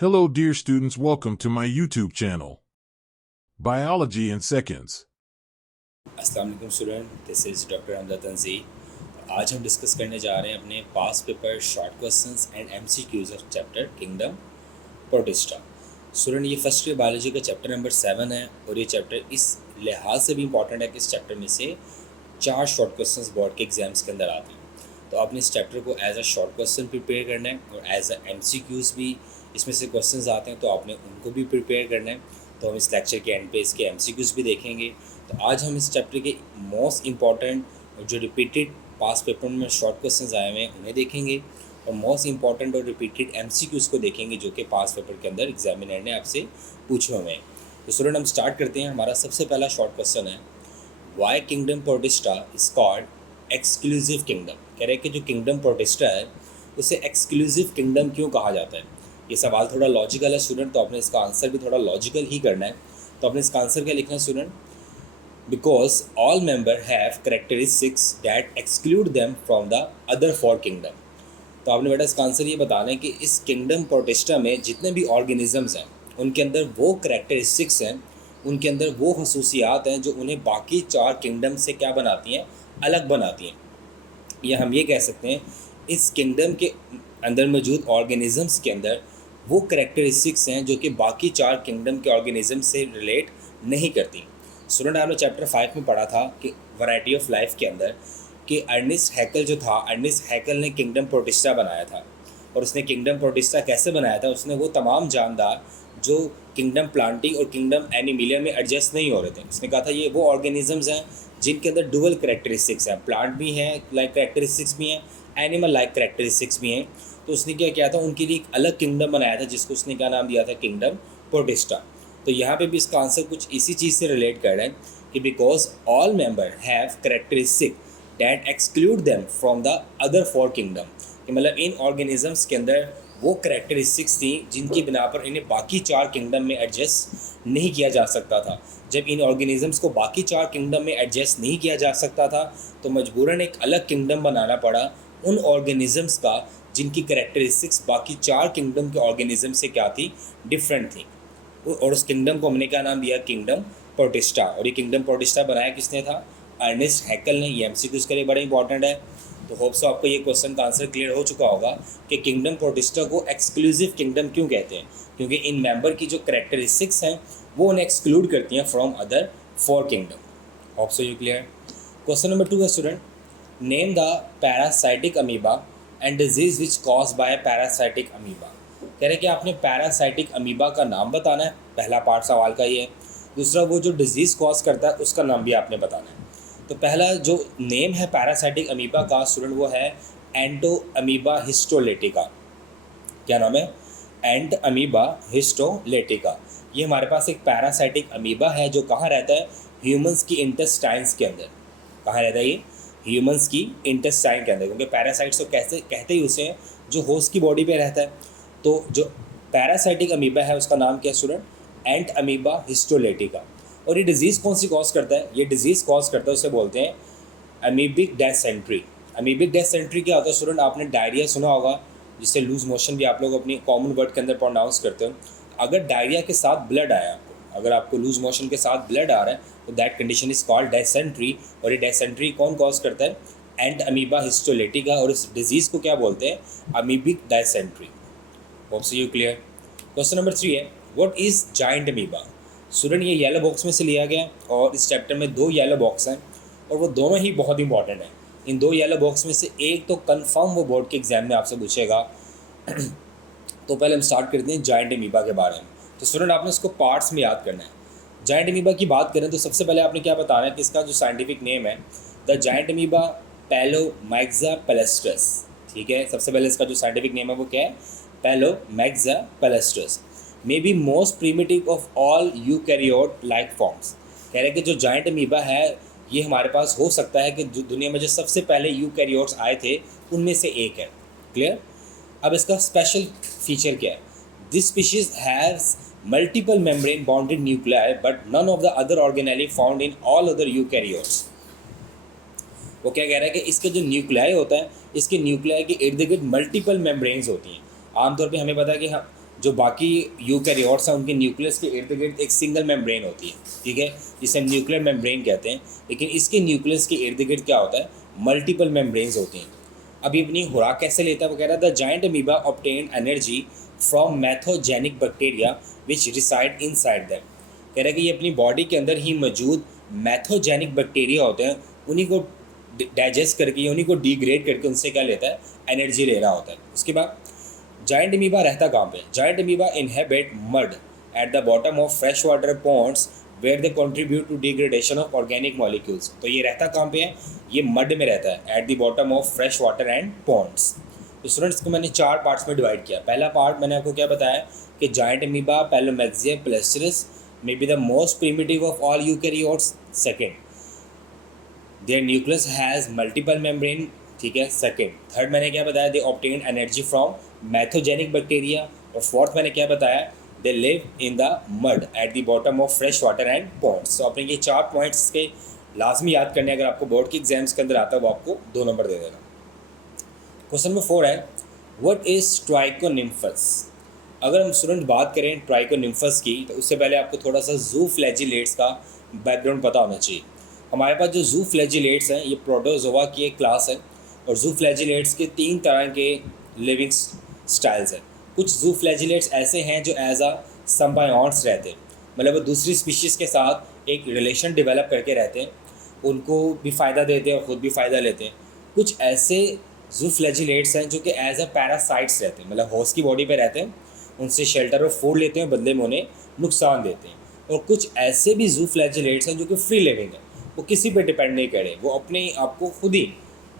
Hello, dear students. Welcome to my YouTube channel, Biology in Seconds. अस्सलाम वालेकुम student, this is doctor हमदा तंज़ीर। आज हम discuss करने जा रहे हैं अपने past paper short questions and MCQs of chapter kingdom protista. Student, ये फर्स्ट ईयर बायोलॉजी का चैप्टर नंबर 7 है और ये चैप्टर इस लिहाज से भी इंपॉर्टेंट है कि इस चैप्टर में से 4 शॉर्ट क्वेश्चंस बोर्ड के एग्जाम्स के अंदर आते हैं। तो आपने इस चैप्टर को as a short question prepare करना है और एज अ एमसीक्यूज भी इसमें से क्वेश्चंस आते हैं, तो आपने उनको भी प्रिपेयर करना है। तो हम इस लेक्चर के एंड पे इसके एमसीक्यूज भी देखेंगे। तो आज हम इस चैप्टर के मोस्ट इम्पॉर्टेंट जो रिपीटेड पास्ट पेपर में शॉर्ट क्वेश्चंस आए हुए हैं उन्हें देखेंगे और मोस्ट इम्पॉर्टेंट और रिपीटेड एमसीक्यूज को देखेंगे जो कि पास्ट पेपर के अंदर एग्जामिनर ने आपसे पूछे हुए हैं। तो स्टूडेंट, हम स्टार्ट करते हैं। हमारा सबसे पहला शॉर्ट क्वेश्चन है, why kingdom protista is called exclusive kingdom. कह रहे हैं कि जो किंगडम प्रोटिस्टा है उसे एक्सक्लूसिव किंगडम क्यों कहा जाता है। ये सवाल थोड़ा लॉजिकल है स्टूडेंट, तो आपने इसका आंसर भी थोड़ा लॉजिकल ही करना है। तो आपने इसका आंसर क्या लिखना है student? Because all member have characteristics that exclude them from the other 4 kingdom. तो आपने बेटा इसका आंसर ये बताना है कि इस किंगडम प्रोटिस्टा में जितने भी ऑर्गेनिजम्स हैं उनके अंदर वो कैरेक्टरिस्टिक्स हैं, उनके अंदर वो खसूसियात हैं जो उन्हें बाकी 4 किंगडम से क्या बनाती हैं, अलग बनाती हैं। या हम ये कह सकते हैं इस किंगडम के अंदर मौजूद ऑर्गेनिजम्स के अंदर वो कैरेक्टरिस्टिक्स हैं जो कि बाकी 4 किंगडम के ऑर्गेनिज्म से रिलेट नहीं करती। स्टूडेंट, आपने चैप्टर 5 में पढ़ा था कि वैरायटी ऑफ लाइफ के अंदर कि अर्नेस्ट हैकल जो था, अर्नेस्ट हैकल ने किंगडम प्रोटिस्टा बनाया था। और उसने किंगडम प्रोटिस्टा कैसे बनाया था? उसने वो तमाम जानदार जो किंगडम प्लांटी और किंगडम एनिमिलिया में एडजस्ट नहीं हो रहे थे, उसने कहा था ये वो ऑर्गेनिजम्स हैं जिनके अंदर डुअल करेक्टरिस्टिक्स हैं, प्लांट भी हैं लाइक करेक्टरिस्टिक्स भी हैं, एनिमल लाइक करेक्टरिस्टिक्स भी हैं। तो उसने क्या किया था, उनके लिए एक अलग किंगडम बनाया था जिसको उसने क्या नाम दिया था, किंगडम प्रोटिस्टा। तो यहाँ पे भी इसका आंसर कुछ इसी चीज़ से रिलेट कर रहा है कि because all member have characteristic that exclude them from the other 4 kingdom, कि मतलब इन ऑर्गेनिजम्स के अंदर वो करेक्टरिस्टिक्स थी जिनकी बिना पर इन्हें बाकी 4 किंगडम में एडजस्ट नहीं किया जा सकता था। जब इन ऑर्गेनिजम्स को बाकी 4 किंगडम में एडजस्ट नहीं किया जा सकता था तो मजबूरन एक अलग किंगडम बनाना पड़ा उन ऑर्गेनिजम्स का जिनकी करेक्टरिस्टिक्स बाकी 4 किंगडम के ऑर्गेनिज्म से क्या थी, डिफरेंट थी। और उस किंगडम को हमने क्या नाम दिया, किंगडम प्रोटिस्टा। और ये किंगडम प्रोटिस्टा बनाया किसने था? अर्नेस्ट हैकल ने। ये एमसीक्यूज के लिए बड़ा इंपॉर्टेंट है। तो होप सो आपको ये क्वेश्चन का आंसर क्लियर हो चुका होगा कि किंगडम प्रोटिस्टा को एक्सक्लूसिव किंगडम क्यों कहते हैं, क्योंकि इन मेंबर की जो करेक्टरिस्टिक्स हैं वो उन्हें एक्सक्लूड करती हैं from other 4 kingdom. Hope so you clear. Question number 2 है student, name the parasitic amoeba and disease which cause by parasitic amoeba. कह रहे कि आपने पैरासाइटिक अमीबा का नाम बताना है, पहला पार्ट सवाल का ये है। दूसरा, वो जो डिजीज़ कॉज करता है उसका नाम भी आपने बताना है। तो पहला जो नेम है पैरासाइटिक अमीबा का स्टूडेंट वो है एंटो अमीबा हिस्टोलेटिका। क्या नाम है? Entamoeba histolytica. ये हमारे पास एक पैरासाइटिक अमीबा है जो कहाँ रहता है? ह्यूमंस की इंटेस्टाइन्स के अंदर। कहाँ रहता है ये? ह्यूमंस की इंटेस्टाइन के अंदर, क्योंकि पैरासाइट्स तो कैसे कहते ही उसे हैं जो होस्ट की बॉडी पे रहता है। तो जो पैरासाइटिक अमीबा है उसका नाम क्या है स्टूडेंट? एंट अमीबा हिस्टोलेटिका। और ये डिजीज़ कौन सी कॉज करता है? ये डिजीज़ कॉज करता है, उसे बोलते हैं अमीबिक डेसेंट्री। अमीबिक डेसेंट्री क्या होता है स्टूडेंट? आपने डायरिया सुना होगा, जिससे लूज मोशन भी आप लोग अपनी कॉमन वर्ड के अंदर प्रोनाउंस करते हो। अगर डायरिया के साथ ब्लड आया आपको, अगर आपको लूज मोशन के साथ ब्लड आ रहा है तो that condition is called dysentery. और ये डेसेंट्री कौन कॉज करता है? Entamoeba histolytica. और इस डिजीज़ को क्या बोलते हैं? Amoebic dysentery. Hope so you clear. Question number 3 है, what is giant amoeba. Student, ये येलो बॉक्स में से लिया गया और इस चैप्टर में 2 येलो बॉक्स हैं और वो दोनों ही बहुत इंपॉर्टेंट हैं। इन 2 येलो बॉक्स में से एक तो कंफर्म वो बोर्ड के एग्जाम में आपसे पूछेगा। तो पहले हम स्टार्ट करते हैं जायंट अमीबा के बारे में। तो स्टूडेंट, आपने इसको पार्ट्स में याद करना है। जायंट अमीबा की बात करें तो सबसे पहले आपने क्या बताना है कि इसका जो साइंटिफिक नेम है द जायंट अमीबा पैलोमैक्सा पैलेस्ट्रस। ठीक है, सबसे पहले इसका जो साइंटिफिक नेम है वो क्या है? Pelomyxa palustris. May be most primitive of all eukaryote like forms. कह रहे हैं कि जो जायंट अमीबा है ये हमारे पास हो सकता है कि जो दुनिया में जो सबसे पहले यूकैरियोट्स आए थे उनमें से एक है। क्लियर। अब इसका स्पेशल फीचर क्या है? This species has multiple membrane bounded nuclei but none of the other organelle found in all other eukaryotes. वो क्या कह रहा है कि इसके जो न्यूक्लियाई होता है, इसके न्यूक्लियाई के इर्द गिर्द मल्टीपल मेम्ब्रेन्स होती हैं। आमतौर पे हमें पता है कि जो बाकी यूकैरियोट्स हैं उनके न्यूक्लियस के इर्द गिर्द एक सिंगल मेम्ब्रेन होती है, ठीक है, जिसे हम न्यूक्लियर मेम्ब्रेन कहते हैं। लेकिन इसके न्यूक्लियस के इर्द गिर्द क्या होता है, मल्टीपल मेम्ब्रेन्स होती हैं। अभी अपनी खुराक कैसे लेता है वगैरह। The giant amoeba obtain energy from methanogenic bacteria which reside inside them. कह रहा है कि ये अपनी बॉडी के अंदर ही मौजूद मैथोजेनिक बैक्टीरिया होते हैं, उन्हीं को डाइजेस्ट करके, उन्हीं को डिग्रेड करके उनसे क्या लेता है, एनर्जी ले रहा होता है। उसके बाद जाइंट अमीबा रहता कहाँ पे। Giant amoeba inhabit mud at the bottom of fresh water ponds where they contribute to degradation of organic molecules. तो ये रहता कहाँ पे है, ये मड में रहता है, at the bottom of fresh water and ponds. तो स्टूडेंट्स को मैंने 4 पार्ट्स में डिवाइड किया। पहला पार्ट मैंने आपको क्या बताया कि giant amoeba Pelomyxa palustris may be the most primitive of all eukaryotes. Second, their nucleus has multiple membrane, ठीक है। सेकेंड, थर्ड मैंने क्या बताया, they obtain energy from methanogenic bacteria. और फोर्थ मैंने क्या बताया, they live in the mud at the bottom of fresh water and ponds. तो आपने ये 4 पॉइंट्स के लाजमी याद करने, अगर आपको बोर्ड के एग्जाम्स के अंदर आता है वो आपको 2 नंबर दे देगा। क्वेश्चन नंबर 4 है, व्हाट इज़ ट्राइकोनिम्फस। अगर हम स्टूडेंट बात करें ट्राइकोनिम्फस की, तो उससे पहले आपको थोड़ा सा जू फ्लैजिलेट्स का बैकग्राउंड पता होना चाहिए। हमारे पास जो जू फ्लैजिलेट्स हैं ये प्रोटोजोआ की एक क्लास है, और जू फ्लैजिलेट्स के 3 तरह के लिविंग स्टाइल्स हैं। कुछ जू फ्लैजिलेट्स ऐसे हैं जो एज अ सिम्बायोट्स रहते हैं, मतलब वो दूसरी स्पीशीज़ के साथ एक रिलेशन डेवलप करके रहते हैं, उनको भी फ़ायदा देते हैं और ख़ुद भी फ़ायदा लेते हैं। कुछ ऐसे जू फ्लैजिलेट्स हैं जो कि एज अ पैरासाइट्स रहते हैं, मतलब होस्ट की बॉडी पे रहते हैं, उनसे शेल्टर और फूड लेते हैं, बदले में उन्हें नुकसान देते हैं। और कुछ ऐसे भी जू फ्लैजिलेट्स हैं जो कि फ्री लिविंग है, वो किसी पे डिपेंड नहीं कर रहे, वो अपने आप को खुद ही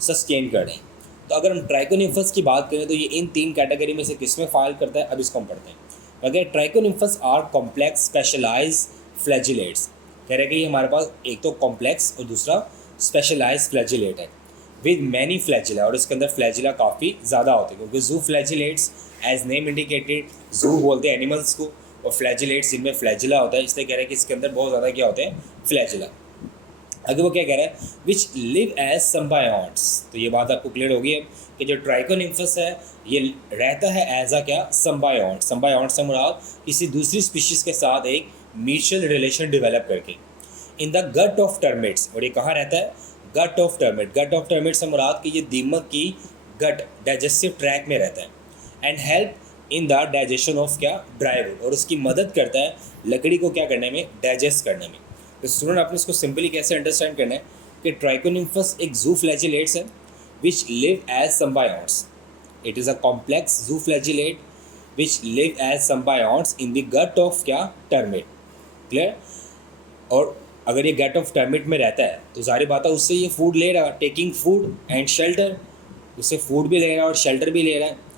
सस्टेन कर रहे हैं। तो अगर हम ट्राइकोनिम्फस की बात करें तो ये इन 3 कैटेगरी में से किस में फाइल करता है, अब इसको हम पढ़ते हैं। अगर ट्राइकोनिम्फस आर कॉम्प्लेक्स स्पेशलाइज फ्लैजिलेट्स। कह रहे हैं कि हमारे पास एक तो कॉम्प्लेक्स और दूसरा स्पेशलाइज फ्लैजिलेट है विद मैनी फ्लैजिला, और इसके अंदर फ्लैजिला काफ़ी ज़्यादा होते हैं, क्योंकि जू फ्लैजिलेट्स एज नेम इंडिकेटेड, जू बोलते हैं एनिमल्स को, और फ्लैजिलेट्स इनमें फ्लैजिला होता है, इसलिए कह रहे हैं कि इसके अंदर बहुत ज़्यादा क्या होते हैं, फ्लैजिला। अगर वो क्या कह रहा है, विच लिव एज सिम्बायोट्स। तो ये बात आपको क्लियर होगी है कि जो ट्राइकोनिम्फस है ये रहता है एज अ क्या, सिम्बायोट। सिम्बायोट से मुराद किसी दूसरी स्पीशीज़ के साथ एक म्यूचुअल रिलेशन डेवलप करके। In the gut of termites, और ये कहाँ रहता है, gut of termite. Gut of termite से मुराद कि ये दीमक की गट डाइजेस्टिव ट्रैक में रहता है। And help in the digestion of क्या, ड्राई वुड, और उसकी मदद करता है लकड़ी को क्या करने में, डाइजेस्ट करने में। तो स्टूडेंट आपने इसको सिंपली कैसे अंडरस्टैंड करना है कि ट्राइकोनिम्फस एक जू फ्लैजिलेट्स है which live as symbiotes. It is a complex zooflagellate which live as symbiotes in the gut of क्या, टर्मिट। क्लियर। और अगर ये गट ऑफ टर्मिट में रहता है तो जाहिर बात है उससे ये फूड ले रहा है, टेकिंग फूड एंड शेल्टर, उससे फूड भी ले रहा है और शेल्टर भी ले रहा है।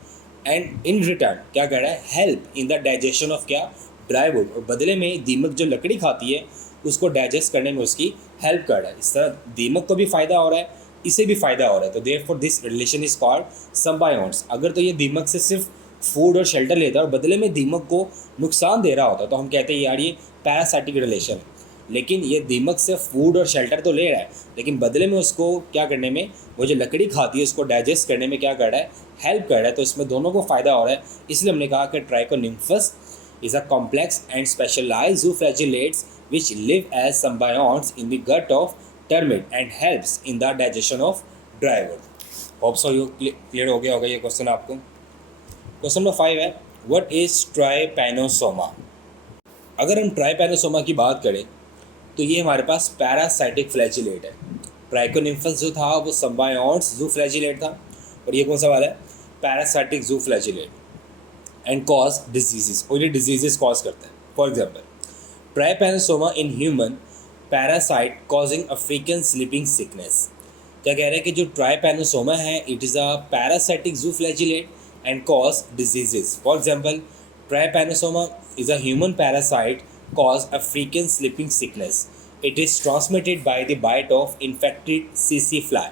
एंड इन रिटर्न क्या कर रहा है, help in the digestion of क्या, ड्राई वुड, और बदले में दीमक जो लकड़ी खाती है उसको डाइजेस्ट करने में उसकी हेल्प कर रहा है। इस तरह दीमक को भी फ़ायदा हो रहा है, इसे भी फ़ायदा हो रहा है। तो therefore this relation is called symbiotes. अगर तो ये दीमक से सिर्फ फूड और शेल्टर लेता है और बदले में दीमक को नुकसान दे रहा होता तो हम कहते हैं यार ये पैरासाइटिक रिलेशन है। लेकिन ये दीमक से फूड और शेल्टर तो ले रहा है, लेकिन बदले में उसको क्या करने में, वो जो लकड़ी खाती है उसको डाइजेस्ट करने में क्या कर रहा है, हेल्प कर रहा है। तो इसमें दोनों को फ़ायदा हो रहा है। इसलिए हमने कहा कि ट्राइकोनिम्फस is a complex and specialized zoophagilates which live as symbionts in the gut of termite and helps in the digestion of dry wood. Hope so you clear हो गया होगा ये क्वेश्चन आपको। क्वेश्चन नंबर 5 है, what is trypanosoma। अगर हम trypanosoma की बात करें तो ये हमारे पास पैरासाइटिक फ्लैजिलेट है। ट्राइकोनिम्फस जो था वो सिम्बायोट्स जू फ्लैजिलेट था, और ये कौन सा वाला है, parasitic zooflagellate. And cause diseases, और ये डिजीजेस कॉज करते हैं। For example, Trypanosoma in human parasite causing African sleeping sickness. क्या कह रहे हैं कि जो ट्राइपैनोसोमा है it is a parasitic zooflagellate and cause diseases. For example, Trypanosoma is a human parasite cause African sleeping sickness. It is transmitted by the bite of infected सीसी fly.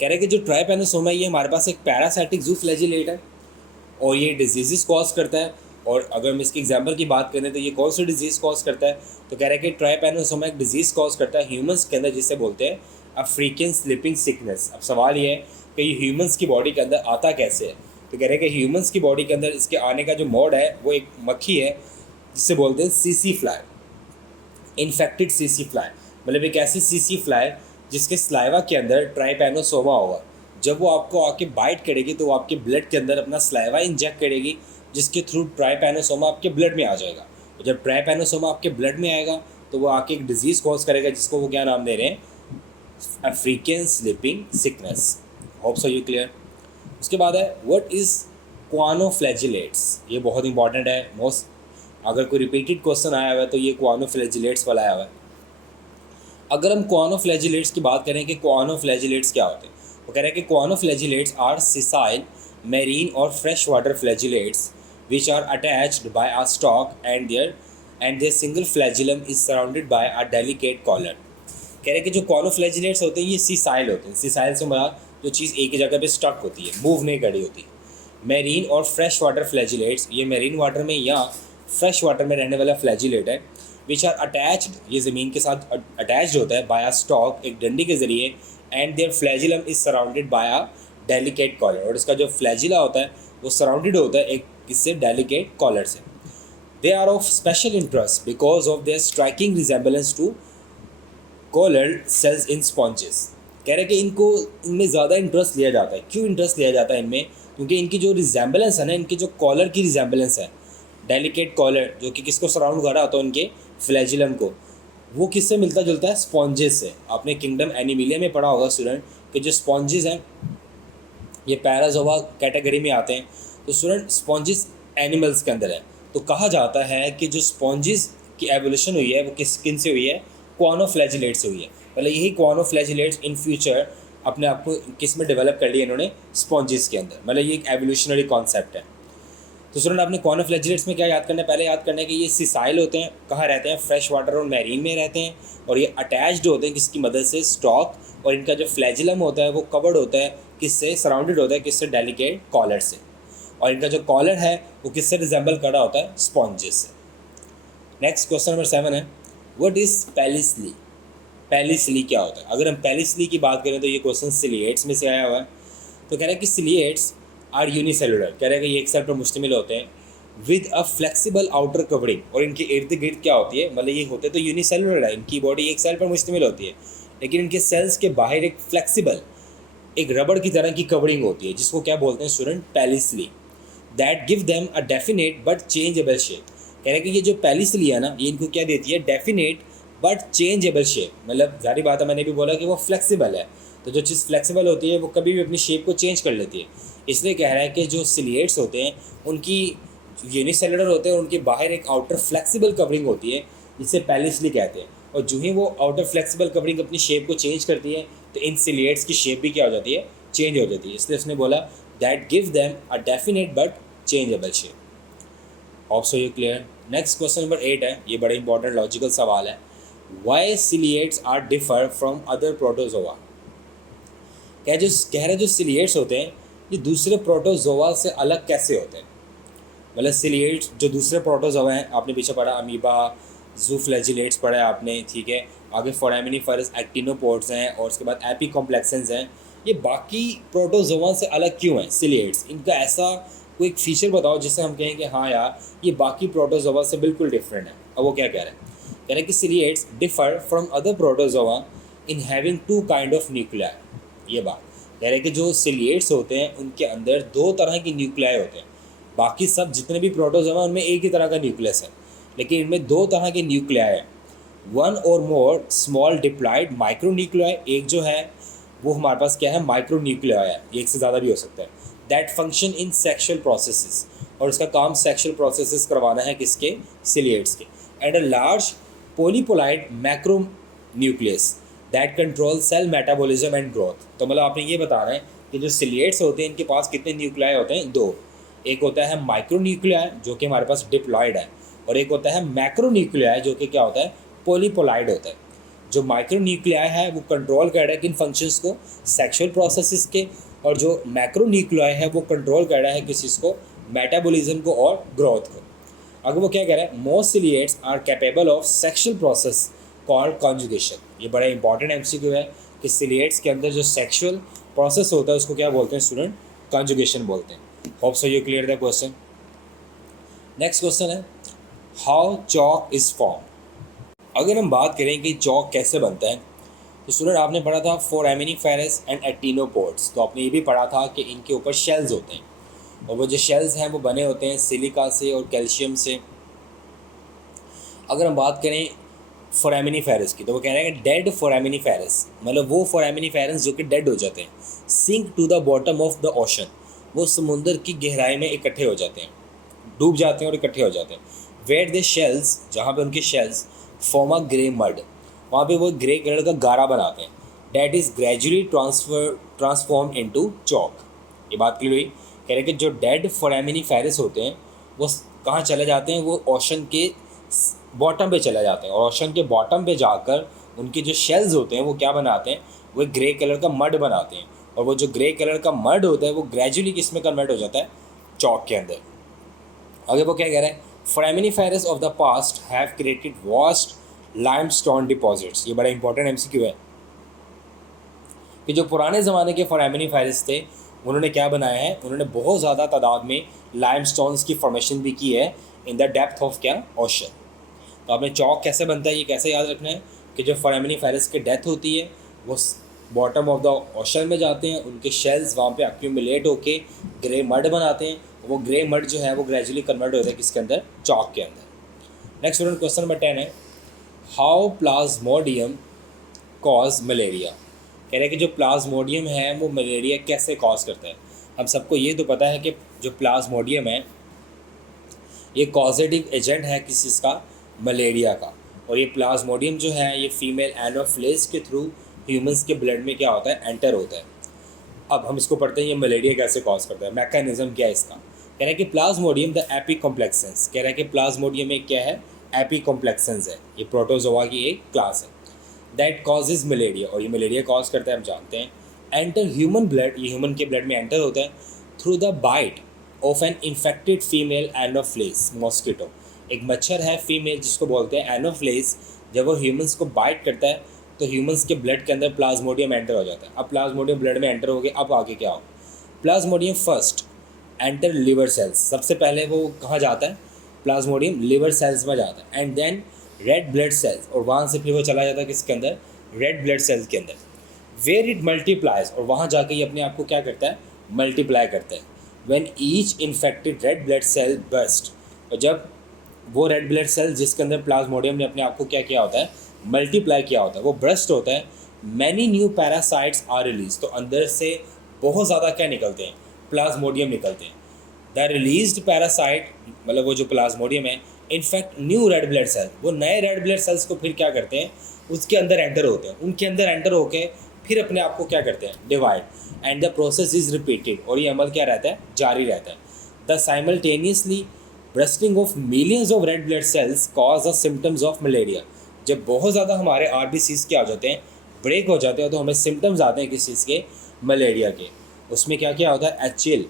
कह रहे हैं कि जो ट्राइपैनोसोमा ये हमारे पास एक पैरासाइटिक जू फ्लैजिलेट है और ये डिजीज़ कॉज करता है। और अगर हम इसकी एग्जांपल की बात करें तो ये कौन सी डिजीज़ कॉज करता है, तो कह रहा है कि ट्राइपैनोसोमा एक डिजीज़ कॉज करता है ह्यूमंस के अंदर जिसे बोलते हैं अफ्रीकन स्लीपिंग सिकनेस। अब सवाल ये है कि ये ह्यूमंस की बॉडी के अंदर आता कैसे है। तो कह रहे हैं कि ह्यूमंस की बॉडी के अंदर इसके आने का जो मोड है वो एक मक्खी है जिसे बोलते हैं सीसी फ्लाई, इन्फेक्टेड सीसी फ्लाई, मतलब एक ऐसी सीसी फ्लाई जिसके स्लाइवा के अंदर ट्राइपैनोसोमा होगा। जब वो आपको आके बाइट करेगी तो वो आपके ब्लड के अंदर अपना स्लाइवा इंजेक्ट करेगी, जिसके थ्रू ट्राइपैनोसोमा आपके ब्लड में आ जाएगा। और जब ट्राइपैनोसोमा आपके ब्लड में आएगा तो वो आके एक डिजीज़ कॉज करेगा जिसको वो क्या नाम दे रहे हैं, African sleeping sickness. Hope so you clear. उसके बाद है व्हाट इज़ क्वानोफ्लैजिलेट्स। ये बहुत इंपॉर्टेंट है, मोस्ट अगर कोई रिपीटेड क्वेश्चन आया हुआ है तो ये क्वानोफ्लैजिलेट्स वाला आया हुआ है। अगर हम क्वानोफ्लैजिलेट्स की बात करें कि क्वानोफ्लैजिलेट्स क्या होते हैं, वो कह रहे हैं कि क्वानोफ्लैजिलेट्स आर सिसाइल मेरीन और fresh water flagellates which are attached by a stalk and their single flagellum is surrounded by a delicate collar. कह रहे हैं कि जो क्वानोफ्लैजिलेट्स होते हैं ये सिसाइल होते हैं। सिसाइल से मरा जो चीज़ एक ही जगह पे स्टक होती है, मूव नहीं करी होती। मेरीन और फ्रेश वाटर फ्लैजिलेट्स, ये मेरीन वाटर में या फ्रेश वाटर में रहने वाला फ्लैजिलेट है। विच आर अटैच्ड, ये ज़मीन के साथ अटैच्ड होता है बाय अ स्टॉक, एक डंडी के ज़रिए। And their flagellum is surrounded by a delicate collar, और इसका जो फ्लैजिला होता है वो सराउंडेड होता है एक किससे, डेलिकेट कॉलर से। They are of special interest because of their striking resemblance to collar cells in sponges. कह रहे हैं कि इनमें ज़्यादा इंटरेस्ट लिया जाता है। क्यों इंटरेस्ट लिया जाता है इनमें? क्योंकि इनकी जो रिजेम्बलेंस है ना, इनकी जो कॉलर की रिजेम्बलेंस है, डेलिकेट कॉलर जो कि किसको सराउंड कर रहा होता है, उनके फ्लैजिलम को, वो किससे मिलता जुलता है, स्पॉन्जेस से। आपने किंगडम एनिमिलिया में पढ़ा होगा स्टूडेंट कि जो स्पॉन्जेस हैं ये पैराजोआ कैटेगरी में आते हैं। तो स्टूडेंट स्पॉन्जेस एनिमल्स के अंदर है, तो कहा जाता है कि जो स्पॉन्जेस की एवोल्यूशन हुई है वो किन से हुई है, क्वानोफ्लैजिलेट से हुई है। मतलब यही क्वानोफ्लैजिलेट्स इन फ्यूचर अपने आप को किस में डेवलप कर लिया इन्होंने, स्पॉन्जेस के अंदर। मतलब ये एक एवोल्यूशनरी कॉन्सेप्ट है। तो स्टूडेंट आपने क्वानोफ्लैजिलेट्स में क्या याद करना है, पहले याद करना है कि ये सिसाइल होते हैं, कहाँ रहते हैं, फ्रेश वाटर और मैरीन में रहते हैं, और ये अटैच्ड होते हैं किसकी मदद से, स्टॉक, और इनका जो फ्लैजिलम होता है वो कवर्ड होता है किससे, सराउंडेड होता है किससे, डेलिकेट कॉलर से, और इनका जो कॉलर है वो किससे रिजेंबल कर रहा होता है, स्पॉन्जेस से। नेक्स्ट क्वेश्चन नंबर 7 है व्हाट इज़ पेलिसली। पेलिसली क्या होता है? अगर हम पेलिसली की बात करें तो ये क्वेश्चन सिलिएट्स में से आया हुआ है। तो कह रहे हैं कि सिलिएट्स आर यूनिसेलुलर, कह रहे हैं कि ये एक सेल पर मुश्तमिल होते हैं with a flexible outer covering, और इनके इर्द गिर्द क्या होती है, मतलब ये होते तो यूनिसेलुलर है, इनकी बॉडी एक सेल पर मुश्तमिल होती है, लेकिन इनके सेल्स के बाहर एक फ्लेक्सिबल, एक रबड़ की तरह की कवरिंग होती है जिसको क्या बोलते हैं student, pellicle. That give them a definite but changeable shape. कह रहे हैं कि ये जो पेलिसली है ना, ये इनको क्या देती है, डेफिनेट बट चेंजेबल शेप। मतलब जारी बात है, मैंने भी बोला कि वो फ्लेक्सिबल है, तो जो चीज़ फ्लेक्सिबल होती है वो कभी भी अपनी शेप को चेंज कर लेती है। इसलिए कह रहा है कि जो सिलिएट्स होते हैं उनकी यूनिसेलुलर होते हैं, उनके बाहर एक आउटर फ्लेक्सिबल कवरिंग होती है जिसे पेलिसली कहते हैं, और जो ही वो आउटर फ्लेक्सिबल कवरिंग अपनी शेप को चेंज करती है तो इन सिलिएट्स की शेप भी क्या हो जाती है, चेंज हो जाती है। इसलिए उसने बोला that give them a definite but changeable shape. Hope so you clear. Next question number 8 है, ये बड़ा इंपॉर्टेंट लॉजिकल सवाल है, why ciliates are differ from other protozoa. कह रहे जो सिलिएट्स होते हैं ये दूसरे प्रोटोजोआ से अलग कैसे होते हैं। मतलब सिलिएट्स जो दूसरे प्रोटोजोआ हैं, आपने पीछे पढ़ा अमीबा, जूफ्लैजिलेट्स पढ़ा है आपने, ठीक है, आगे फोरामिनिफरस एक्टिनोपोड्स हैं, और उसके बाद एपिकॉम्प्लेक्सेंस हैं। ये बाकी प्रोटोजोआ से अलग क्यों हैं सिलिएट्स, इनका ऐसा कोई एक फीचर बताओ जिससे हम कहें कि हाँ यार ये बाकी प्रोटोजोआ से बिल्कुल डिफरेंट है। अब वो क्या कह रहे हैं, कह रहे हैं कि ciliates differ from other protozoa in having 2 kind of nuclei. ये बात कह रहे हैं कि जो सिलिएट्स होते हैं उनके अंदर 2 तरह की न्यूक्लियाई होते हैं। बाकी सब जितने भी प्रोटोजोआ उनमें एक ही तरह का न्यूक्लियस है, लेकिन इनमें 2 तरह के न्यूक्लियाई है। 1 और मोर स्मॉल डिप्लॉयड माइक्रो न्यूक्लियाई, एक जो है वो हमारे पास क्या है, माइक्रो न्यूक्लियाई है, एक से ज़्यादा भी हो सकता है। That function in sexual processes, और उसका काम सेक्शुअल प्रोसेसेस करवाना है किसके, सिलिएट्स के। And a large polyploid macro nucleus that control cell metabolism and growth. तो मतलब आपने ये बता रहे हैं कि जो सिलिएट्स होते हैं इनके पास कितने न्यूक्लियाई होते हैं, 2। एक होता है माइक्रो न्यूक्लियाई जो कि हमारे पास डिप्लॉयड है, और एक होता है मैक्रो न्यूक्लियाई जो कि क्या होता है, पोलीपोलाइड होता है। जो माइक्रो न्यूक्लियाई है वो कंट्रोल कर रहा है किन फंक्शंस को, सेक्सुअल प्रोसेसेस के, और जो मैक्रो न्यूक्लियाई है वो कंट्रोल कर रहा है किस चीज़ को, मेटाबॉलिज्म को और ग्रोथ को। अगर वो क्या कह रहा है, most ciliates are capable of sexual process called conjugation. ये बड़ा इंपॉर्टेंट एमसीक्यू है कि सिलिएट्स के अंदर जो सेक्शुअल प्रोसेस होता है उसको क्या बोलते हैं स्टूडेंट, कॉन्जुगेशन बोलते हैं। Hope so you clear the question. Next question है हाउ चॉक इज फॉर्म। अगर हम बात करें कि चॉक कैसे बनता है, तो स्टूडेंट आपने पढ़ा था फोरामिनिफेरस एंड एक्टिनोपोड्स, तो आपने ये भी पढ़ा था कि इनके ऊपर शेल्स होते हैं और वो जो शेल्स हैं वो बने होते हैं सिलिका से और कैल्शियम से। अगर हम बात करें फोरामिनिफेरस की, तो वो कह रहे हैं कि डेड फोरामिनिफेरस, मतलब वो फोरामिनिफेरस जो कि डेड हो जाते हैं, sink to the bottom of the ocean, वो समुंदर की गहराई में इकट्ठे हो जाते हैं, डूब जाते हैं और इकट्ठे हो जाते हैं। वेयर द शेल्स, जहाँ पे उनके shells form a grey mud, वहाँ पे वो ग्रे कलर का गारा बनाते हैं। That is gradually transform into chalk. ये बात क्लियर हुई। कह रहे हैं कि जो डेड फोरामिनिफेरस होते हैं वो कहाँ चले जाते हैं, वो ओशन के बॉटम पे चले जाते हैं और ओशन के बॉटम पे जाकर उनके जो शेल्स होते हैं वो क्या बनाते हैं, वो ग्रे कलर का मड बनाते हैं। और वो जो ग्रे कलर का मड होता है वो ग्रेजुअली किस में कन्वर्ट हो जाता है, चॉक के अंदर। आगे वो क्या कह रहे हैं, foraminiferans of the past have created vast limestone deposits. ये बड़ा इंपॉर्टेंट एमसीक्यू है कि जो पुराने ज़माने के फोरामिनिफेरस थे उन्होंने क्या बनाया है, उन्होंने बहुत ज़्यादा तादाद में लाइमस्टोन्स की फॉर्मेशन भी की है इन द डेप्थ ऑफ क्या, ओशन। तो आपने चॉक कैसे बनता है ये कैसे याद रखना है कि जब फोरामिनिफेरस की डेथ होती है वो बॉटम ऑफ द ओशन में जाते हैं, उनके शेल्स वहाँ पे एक्यूमुलेट होके ग्रे मड बनाते हैं। वो ग्रे मड जो है वो ग्रेजुअली कन्वर्ट होता है किसके अंदर, चॉक के अंदर। नेक्स्ट स्टूडेंट क्वेश्चन नंबर 10 है हाउ प्लाज्मोडियम कॉज मलेरिया। कह रहे हैं कि जो प्लाज्मोडियम है वो मलेरिया कैसे कॉज करता है। हम सबको ये तो पता है कि जो प्लाज्मोडियम है ये कॉजेटिव एजेंट है किस चीज़ का, मलेरिया का। और ये प्लाज्मोडियम जो है ये फीमेल एनोफ्लेज के थ्रू ह्यूमंस के ब्लड में क्या होता है, एंटर होता है। अब हम इसको पढ़ते हैं ये मलेरिया कैसे कॉज करता है, मैकेनिज्म क्या है इसका। कह रहे हैं कि प्लाज्मोडियम द एपिकॉम्प्लेक्सेंस, कह रहे हैं कि प्लाज्मोडियम में क्या है, एपिकॉम्प्लेक्सेंस है, ये प्रोटोजोआ की एक क्लास है। दैट कॉजेज मलेरिया, और ये मलेरिया कॉज करता है हम जानते हैं। एंटर ह्यूमन ब्लड, ये ह्यूमन के ब्लड में एंटर होता है through the bite of an infected female Anopheles mosquito. एक मच्छर है फीमेल जिसको बोलते हैं एनोफ्लेज, जब वो ह्यूमंस को बाइट करता है तो ह्यूमंस के ब्लड के अंदर प्लाज्मोडियम एंटर हो जाता है। अब प्लाज्मोडियम ब्लड में एंटर हो गया, अब आगे क्या हो, Plasmodium first enter liver cells, सबसे पहले वो कहाँ जाता है, प्लाज्मोडियम लिवर सेल्स में जाता है। And then red blood cells, और वहाँ से फिर वो चला जाता है किसके अंदर, रेड ब्लड सेल्स के अंदर। वेयर इट मल्टीप्लाइज, और वहाँ जाके ये अपने आप को क्या करता है, मल्टीप्लाई करता है। When each infected red blood cell burst, और जब वो रेड ब्लड सेल जिसके अंदर प्लाज्मोडियम ने अपने आप को क्या किया होता है, मल्टीप्लाई किया होता है, वो बर्स्ट होता है। Many new parasites are release, तो अंदर से बहुत ज़्यादा क्या निकलते हैं, प्लाज्मोडियम निकलते हैं। द रिलीज्ड पैरासाइट, मतलब वो जो प्लाज्मोडियम है, infect new red blood cell, वो नए रेड ब्लड सेल्स को फिर क्या करते हैं, उसके अंदर एंटर होते हैं, उनके अंदर एंटर होके फिर अपने आप को क्या करते हैं, divide. And the process is repeated, और ये अमल क्या रहता है, जारी रहता है। The simultaneously bursting of millions of red blood sales cause the symptoms of malaria. जब बहुत ज़्यादा हमारे आरबीसीज क्या हो जाते हैं, ब्रेक हो जाते हैं, तो हमें सिम्टम्स आते हैं किस चीज़ के, मलेरिया के। उसमें क्या क्या होता है, एचिल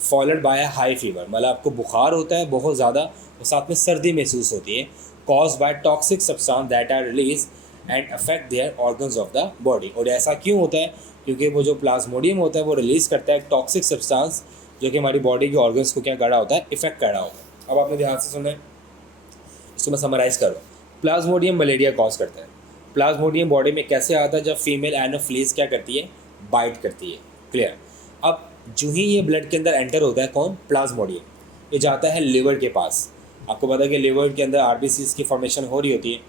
फॉलोड बाय हाई फीवर, मतलब आपको बुखार होता है बहुत ज़्यादा और साथ में सर्दी महसूस होती है। Cause by toxic substance that are release and affect their organs of the body. और ऐसा क्यों होता है, क्योंकि वो जो प्लाज्मोडियम होता है वो रिलीज़ करता है टॉक्सिक सब्सटेंस जो कि हमारी बॉडी के ऑर्गन्स को क्या कर रहा होता है, इफेक्ट कर रहा होता है। अब आपने ध्यान से सुना है, इसको मैं समराइज़ करूँ। प्लाज्मोडियम मलेरिया कॉज करता है। प्लाज्मोडियम बॉडी में कैसे आता है, जब फीमेल एनोफ्लीज क्या करती है, बाइट करती है। क्लियर। अब जो ही ये ब्लड के अंदर एंटर होता है कौन, प्लाज्मोडियम, ये जाता है लिवर के पास। आपको पता है कि लिवर के अंदर आरबीसीज की फॉर्मेशन हो रही होती है।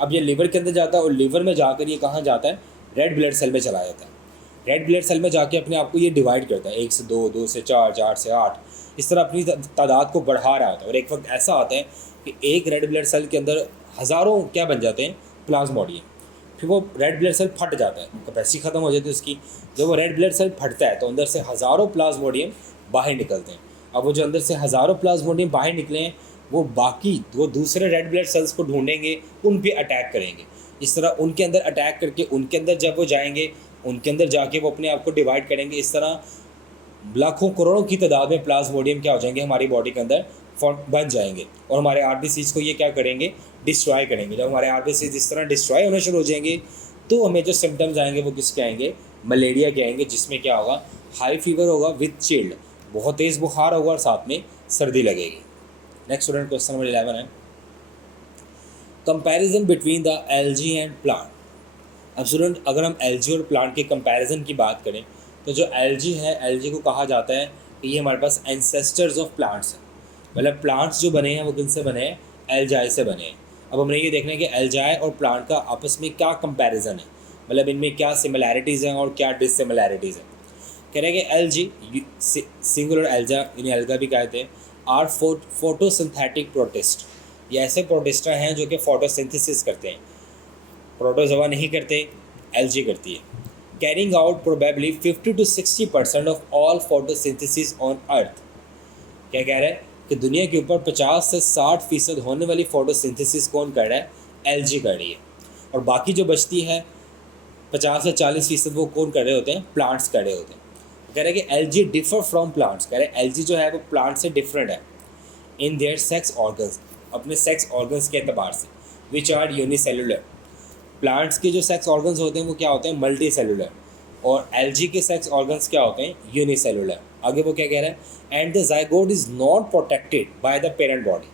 अब ये लिवर के अंदर जाता है और लिवर में जाकर ये कहाँ जाता है, रेड ब्लड सेल में चला जाता है। रेड ब्लड सेल में जाके अपने आप को ये डिवाइड करता है, 1 से 2, 2 से 4, 4 से 8, इस तरह अपनी तादाद को बढ़ा रहा होता है। और एक वक्त ऐसा आता है कि एक रेड ब्लड सेल के अंदर हज़ारों क्या बन जाते हैं, प्लाज्मोडियम। फिर वो रेड ब्लड सेल फट जाता है, कैपेसिटी ख़त्म हो जाती है उसकी। जब वो रेड ब्लड सेल फटता है तो अंदर से हज़ारों प्लाज्मोडियम बाहर निकलते हैं। अब वो जो अंदर से हज़ारों प्लाज्मोडियम बाहर निकले हैं वो दूसरे रेड ब्लड सेल्स को ढूंढेंगे, उन पे अटैक करेंगे। इस तरह उनके अंदर अटैक करके उनके अंदर जब वो जाएंगे, उनके अंदर जाके वो अपने आप को डिवाइड करेंगे। इस तरह लाखों करोड़ों की तादाद में प्लाज्मोडियम क्या हो जाएंगे, हमारी बॉडी के अंदर बन जाएंगे और हमारे आरबीसीज को ये क्या करेंगे, डिस्ट्रॉय करेंगे। जब हमारे आरबीसीज इस तरह डिस्ट्रॉय होने शुरू हो जाएंगे तो हमें जो सिम्टम्स आएंगे वो किसके आएंगे, मलेरिया के आएंगे, जिसमें क्या होगा, हाई फीवर होगा विथ चिल्ड, बहुत तेज़ बुखार होगा और साथ में सर्दी लगेगी। नेक्स्ट स्टूडेंट क्वेश्चन नंबर 11 है comparison between the algae and plant. अब स्टूडेंट अगर हम एल्गी और प्लांट के कंपैरिजन की बात करें तो जो एल्गी है, एल्गी को कहा जाता है कि ये हमारे पास एंसेस्टर्स ऑफ प्लांट्स हैं। मतलब प्लांट्स जो बने हैं वो किनसे बने हैं? एल्जाई से बने हैं। अब हमें ये देखना है कि एल्जाई और प्लांट का आपस में क्या कंपैरिजन है, मतलब इनमें क्या सिमिलैरिटीज़ हैं और क्या डिससिमिलैरिटीज़ हैं। कह रहे हैं कि एल्गी सिंगुलर एल्जा, इन्हें एल्गा भी कहते हैं, आर फोटोसिंथेटिक प्रोटिस्ट। ये ऐसे प्रोटिस्टा हैं जो कि फोटोसिंथेसिस करते हैं। प्रोटोजोआ नहीं करते, एल्गी करती है। Carrying out probably 50 to 60% of all photosynthesis on earth. क्या कह रहा है कि दुनिया के ऊपर 50 से 60% होने वाली फोटोसिंथेसिस कौन कर रहा है? एल्गी कर रही है। और बाकी जो बचती है 50 से 40% वो कौन कर रहे होते हैं? प्लांट्स कर रहे होते हैं। कह रहे हैं कि एल्गी डिफर फ्रॉम प्लांट्स। कह रहे हैं एल्गी जो है वो प्लांट से डिफरेंट है इन देयर सेक्स ऑर्गन्स, अपने सेक्स ऑर्गन्स के अतबार से, विच आर यूनिसेलुलर। प्लांट्स के जो सेक्स ऑर्गन्स होते हैं वो क्या होते हैं? Multi cellular. और एल्गी के सेक्स ऑर्गन्स क्या होते हैं? यूनिसेलुलर। आगे वो क्या कह रहा है? And the zygote is not protected by the parent body.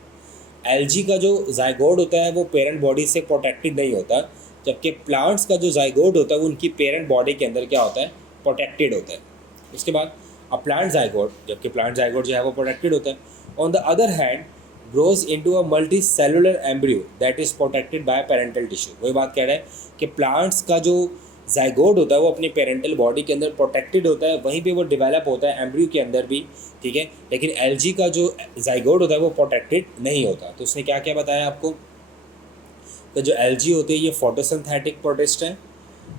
Algae का जो जाइगोट होता है वो पेरेंट बॉडी से प्रोटेक्टेड नहीं होता, जबकि प्लांट्स का जो जाइगोट होता है वो उनकी पेरेंट बॉडी के अंदर क्या होता है? प्रोटेक्टेड होता है। उसके बाद अ प्लांट जाइगोट, जबकि प्लांट जाइगोट जो है वो प्रोटेक्टेड होता है। On the other hand grows into a multi cellular embryo that is protected by parental tissue. वही बात कह रहा है कि प्लांट्स का जो जाइगोट होता है वो अपनी पेरेंटल बॉडी के अंदर प्रोटेक्टेड होता है, वहीं पे वो डेवलप होता है एम्ब्रियो के अंदर भी, ठीक है। लेकिन एल्गी का जो जाइगोट होता है वो प्रोटेक्टेड नहीं होता। तो उसने क्या क्या बताया आपको कि जो एल्गी होती है ये फोटोसिंथेटिक प्रोटिस्ट है।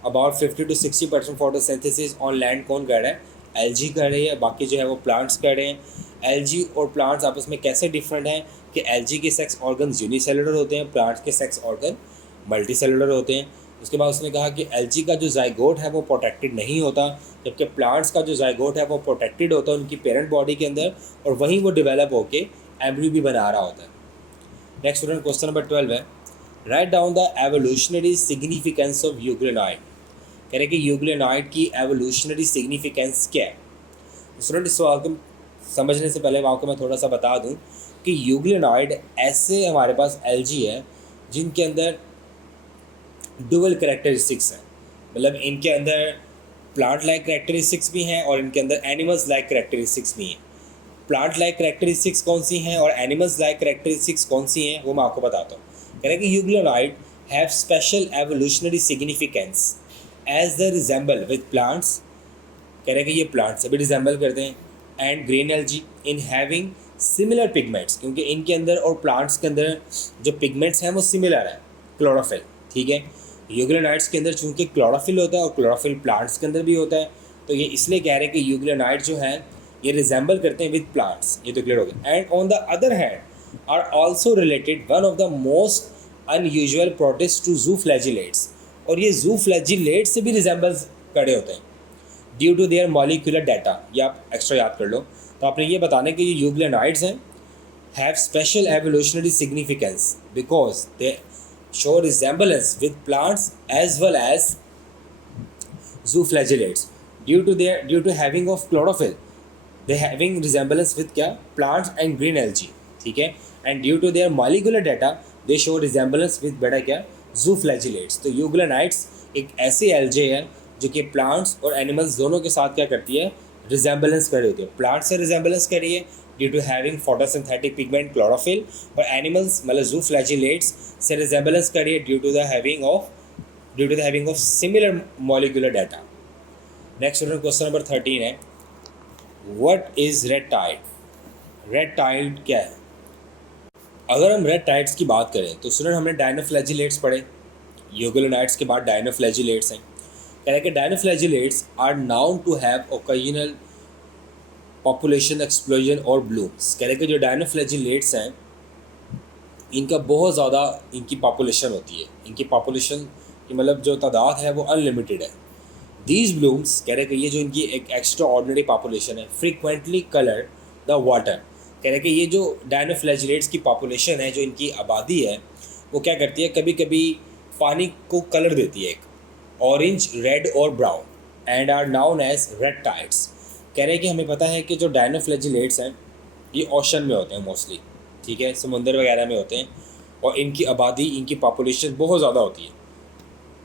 About 50 to 60% photosynthesis on land कौन कर रहा है? एल्गी कर रही है। बाकी जो है वो प्लांट्स कर रहे हैं। एल्गी और प्लांट्स आपस में कैसे डिफरेंट हैं कि एल्गी के सेक्स ऑर्गन यूनिसेलुलर होते हैं, प्लांट्स के सेक्स ऑर्गन मल्टी सेलुलर होते हैं। उसके बाद उसने कहा कि एल्गी का जो जाइगोट है वो प्रोटेक्टेड नहीं होता, जबकि प्लांट्स का जो जाइगोट है वो प्रोटेक्टेड होता है उनकी पेरेंट बॉडी के अंदर, और वहीं वो डेवलप होके एम्ब्रियो भी बना रहा होता है। नेक्स्ट स्टूडेंट क्वेश्चन नंबर 12 है write down the evolutionary significance of euglenoid. कह रहे कि यूग्लिनाइड की एवोल्यूशनरी सिग्निफिकेंस क्या है। स्टूडेंट इस सवाल को समझने से पहले आपको मैं थोड़ा सा बता दूं कि यूग्लिनाइड ऐसे हमारे पास एल्गी है जिनके अंदर डुअल कैरेक्टरिस्टिक्स हैं। मतलब इनके अंदर प्लांट लाइक कैरेक्टरिस्टिक्स भी हैं और इनके अंदर एनिमल्स लाइक कैरेक्टरिस्टिक्स भी हैं। प्लांट लाइक कैरेक्टरिस्टिक्स कौन सी हैं और एनिमल्स लाइक कैरेक्टरिस्टिक्स कौन सी हैं वो मैं आपको बताता हूँ। कह रहे हैं कि euglenoid have special evolutionary significance as the resemble with plants. कह रहे हैं कि ये प्लांट से भी रिजेंबल करते हैं and green algae in having similar pigments, क्योंकि इनके अंदर और प्लांट्स के अंदर जो पिगमेंट्स हैं वो सिमिलर है, क्लोरोफिल, ठीक है। यूग्लिनाइड्स के अंदर चूंकि क्लोरोफिल होता है और क्लोरोफिल प्लांट्स के अंदर भी होता है, तो ये इसलिए कह रहे हैं कि यूग्लिनाइड जो है ये रिजेंबल करते हैं विद प्लांट्स। ये तो क्लियर हो गया। And on the other hand are also related one of the most unusual protist to zooflagellates. और ये ज़ूफ्लैजिलेट्स से भी रिजेंबल्स करे होते हैं due to their molecular data. ये आप एक्स्ट्रा याद कर लो। तो आपने ये बताना कि ये यूग्लिनाइड्स हैं have special evolutionary significance because they show resemblance with plants as well as zooflagellates due to having of chlorophyll, they having resemblance with क्या? Plants and green algae, ठीक है। and due to their molecular data they show resemblance with बेटा क्या? zooflagellates। तो यूग्लिनाइड्स एक ऐसी algae है जो कि प्लांट्स और एनिमल्स दोनों के साथ क्या करती है? रिजेंबलेंस कर रही होती है। प्लांट से रिजेंबलेंस कर रही है due to having photosynthetic pigment chlorophyll, और एनिमल्स मतलब ज़ूफ्लैजिलेट्स से रिजेंबलेंस कर रही है due to the having of similar molecular data. Next question number 13 है what is red tide. Red tide क्या है? अगर हम रेड टाइड्स की बात करें तो स्टूडेंट हमने डायनोफ्लैजिलेट्स पढ़े, यूग्लिनाइड्स के बाद डायनोफ्लैजिलेट्स हैं। कह रहे हैं कि dinoflagellates are known to have occasional population explosion और ब्लूम्स। कह रहे हैं कि जो डायनोफ्लैजिलेट्स हैं इनका बहुत ज़्यादा इनकी पॉपुलेशन होती है, इनकी पॉपुलेशन की मतलब जो तादाद है वो अनलिमिटेड है। दीज ब्लूम्स कह रहे हैं कि ये जो इनकी एक एक्स्ट्रा ऑर्डिनरी पॉपुलेशन है फ्रीक्वेंटली कलर द वाटर। कह रहे हैं कि ये जो डायनोफ्लैजिलेट्स की पॉपुलेशन है, जो इनकी आबादी है, वो क्या करती है कभी कभी पानी को कलर देती है, एक ऑरेंज, रेड और brown, and are known as red tides. कह रहे हैं कि हमें पता है कि जो डायनोफ्लैजिलेट्स हैं ये ओशन में होते हैं मोस्टली, ठीक है, समुंदर वगैरह में होते हैं, और इनकी आबादी, इनकी पॉपुलेशन बहुत ज़्यादा होती है,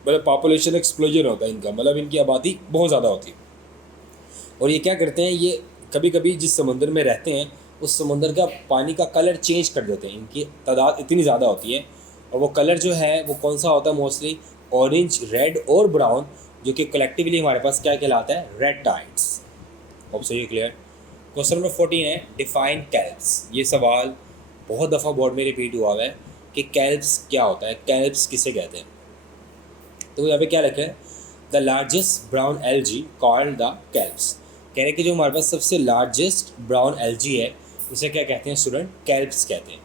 मतलब पॉपुलेशन एक्सप्लोजन होता है इनका, मतलब इनकी आबादी बहुत ज़्यादा होती है। और ये क्या करते हैं, ये कभी कभी जिस समुंदर में रहते हैं उस समुंदर का पानी का कलर चेंज कर देते हैं, इनकी तादाद इतनी ज़्यादा होती है। और वो कलर जो है वो कौन सा होता है, मोस्टली ऑरेंज, रेड और ब्राउन, जो कि कलेक्टिवली हमारे पास क्या कहलाता है, रेड टाइड्स। अब सही क्लियर। क्वेश्चन नंबर 14 है डिफाइन कैल्प्स। ये सवाल बहुत दफ़ा बोर्ड में रिपीट हुआ है कि कैल्प्स क्या होता है, कैल्प्स किसे कहते हैं। तो यहाँ पे क्या लिखा है, the largest brown algae called the kelps. कह रहे हैं कि जो हमारे पास सबसे लार्जेस्ट ब्राउन एल्गी है उसे क्या कहते हैं स्टूडेंट, कैल्प्स कहते हैं।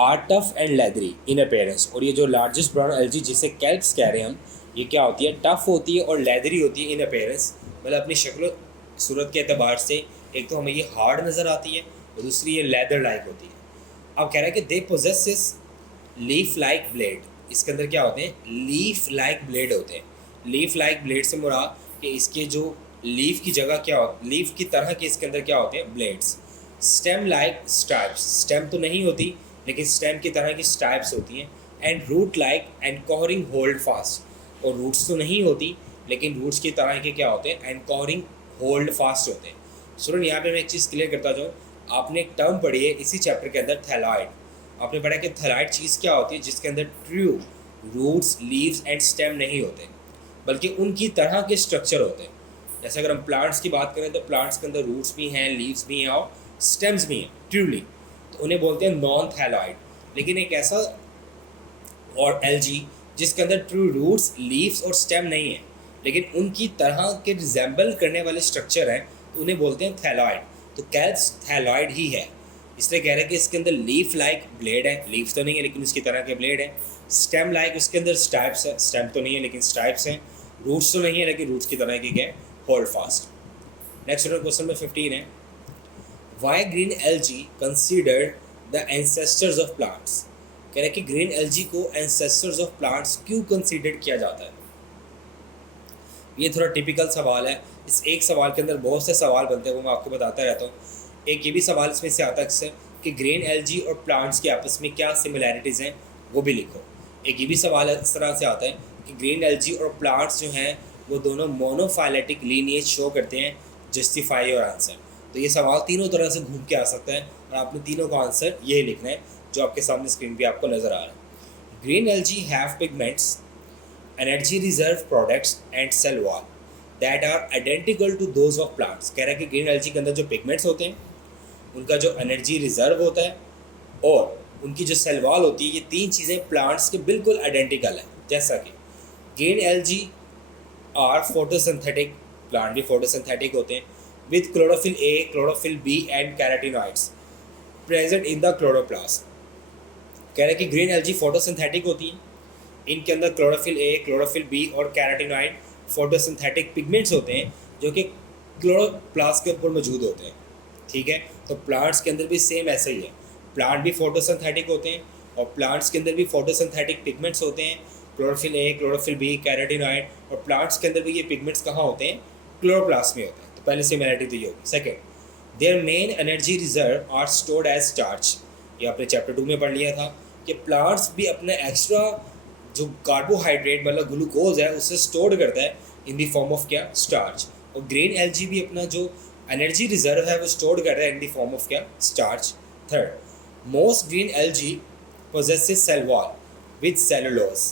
Are tough and leathery in appearance. और ये जो लार्जेस्ट ब्राउन एल्गी जिसे कैल्प्स कह रहे हैं हम, ये क्या होती है, टफ होती है और लेदरी होती है इन अपीयरेंस, मतलब अपनी शक्ल सूरत के अतबार से। एक तो हमें ये हार्ड नज़र आती है और दूसरी ये लेदर लाइक होती है। अब कह रहा है कि दे पोजेसेस लीफ लाइक ब्लेड। इसके अंदर क्या होते हैं, लीफ लाइक ब्लेड होते हैं। लीफ लाइक ब्लेड से मुराद कि इसके जो लीफ की जगह क्या हो, लीफ की तरह के इसके अंदर क्या होते हैं, blades. Stem like stipes, stem तो नहीं होती लेकिन स्टेम की तरह की स्टाइप्स होती हैं। And root like and covering holdfast. और रूट्स तो नहीं होती लेकिन रूट्स की तरह के क्या होते हैं, एंड कवरिंग होल्ड फास्ट होते हैं। स्टूडेंट यहाँ पे मैं एक चीज़ क्लियर करता जाऊँ, आपने एक टर्म पढ़ी है इसी चैप्टर के अंदर, थैलॉइड। आपने पढ़ा कि थैलॉइड चीज़ क्या होती है, जिसके अंदर true roots, leaves and stem नहीं होते बल्कि उनकी तरह के स्ट्रक्चर होते हैं। जैसे अगर हम प्लांट्स की बात करें तो प्लांट्स के अंदर रूट्स भी हैं, लीव्स भी हैं और स्टेम्स भी हैं ट्रूली, तो उन्हें बोलते हैं नॉन थैलॉइड। लेकिन एक ऐसा और एल्गी जिसके अंदर ट्रू रूट्स, लीव्स और स्टेम नहीं है लेकिन उनकी तरह के रिजेंबल करने वाले स्ट्रक्चर हैं, तो उन्हें बोलते हैं थैलॉइड। तो कैल्प्स थैलॉइड ही है, इसलिए कह रहे हैं कि इसके अंदर लीफ लाइक ब्लेड है, लीव्स तो नहीं है लेकिन उसकी तरह के ब्लेड है। स्टेम लाइक, उसके अंदर स्टाइप्स है, स्टेम तो नहीं है लेकिन स्टाइप्स हैं। रूट्स तो नहीं है लेकिन रूट्स की तरह के क्या, होल्ड फास्ट। नेक्स्ट क्वेश्चन में 15 है, why green algae considered the ancestors of plants. कह रहे हैं कि ग्रीन एल्गी को एंसेस्टर्स ऑफ प्लांट्स क्यों कंसिडर किया जाता है। ये थोड़ा टिपिकल सवाल है, इस एक सवाल के अंदर बहुत से सवाल बनते हैं, वो मैं आपको बताता रहता हूँ। एक ये भी सवाल इसमें से आता है कि ग्रीन एल्गी और प्लांट्स के आपस में क्या सिमिलैरिटीज़ हैं, वो भी लिखो। एक ये भी सवाल इस तरह से आता है कि ग्रीन एल्गी और प्लांट्स जो हैं वो दोनों मोनोफाइलेटिक लीनिएज शो करते हैं, जस्टिफाई योर आंसर। तो ये सवाल तीनों तरह से घूम के आ सकता है और आपने तीनों का आंसर यही लिखना है जो आपके सामने स्क्रीन पे आपको नज़र आ रहा है। Green algae have pigments, energy reserve products and cell wall that are identical to those of plants. कह रहा है कि ग्रीन एल्गी के अंदर जो पिगमेंट्स होते हैं, उनका जो एनर्जी रिजर्व होता है और उनकी जो सेल वॉल होती है, ये तीन चीज़ें प्लांट्स के बिल्कुल आइडेंटिकल हैं। जैसा कि green algae are photosynthetic, plant भी फोटोसिंथेटिक होते हैं, with chlorophyll A, chlorophyll B and carotenoids present in the chloroplast. कह रहे हैं कि ग्रीन एल्गी फोटोसिंथेटिक होती हैं, इनके अंदर क्लोरोफिल ए, क्लोरोफिल बी और कैरोटीनॉइड फोटोसिंथेटिक पिगमेंट्स होते हैं जो कि क्लोरोप्लास्ट के ऊपर मौजूद होते हैं। ठीक है, तो प्लांट्स के अंदर भी सेम ऐसा ही है, प्लांट भी फोटोसिंथेटिक होते हैं और प्लांट्स के अंदर भी फोटोसिंथेटिक पिगमेंट्स होते हैं, chlorophyll A, chlorophyll B, carotenoid. और प्लांट्स के अंदर भी ये पिगमेंट्स कहाँ होते हैं, क्लोरोप्लास्ट में होते हैं। तो पहले सिमिलैरिटी तो ये होगी। Second, their main energy reserve are stored as starch. ये आपने चैप्टर 2 में पढ़ लिया था कि प्लांट्स भी अपने एक्स्ट्रा जो कार्बोहाइड्रेट मतलब ग्लूकोज है उसे स्टोर करता है इन द फॉर्म ऑफ क्या, स्टार्च। और ग्रीन एल्गी भी अपना जो एनर्जी रिजर्व है वो स्टोर कर रहा है इन द फॉर्म ऑफ क्या, starch. Third, most green algae possesses cell wall with cellulose.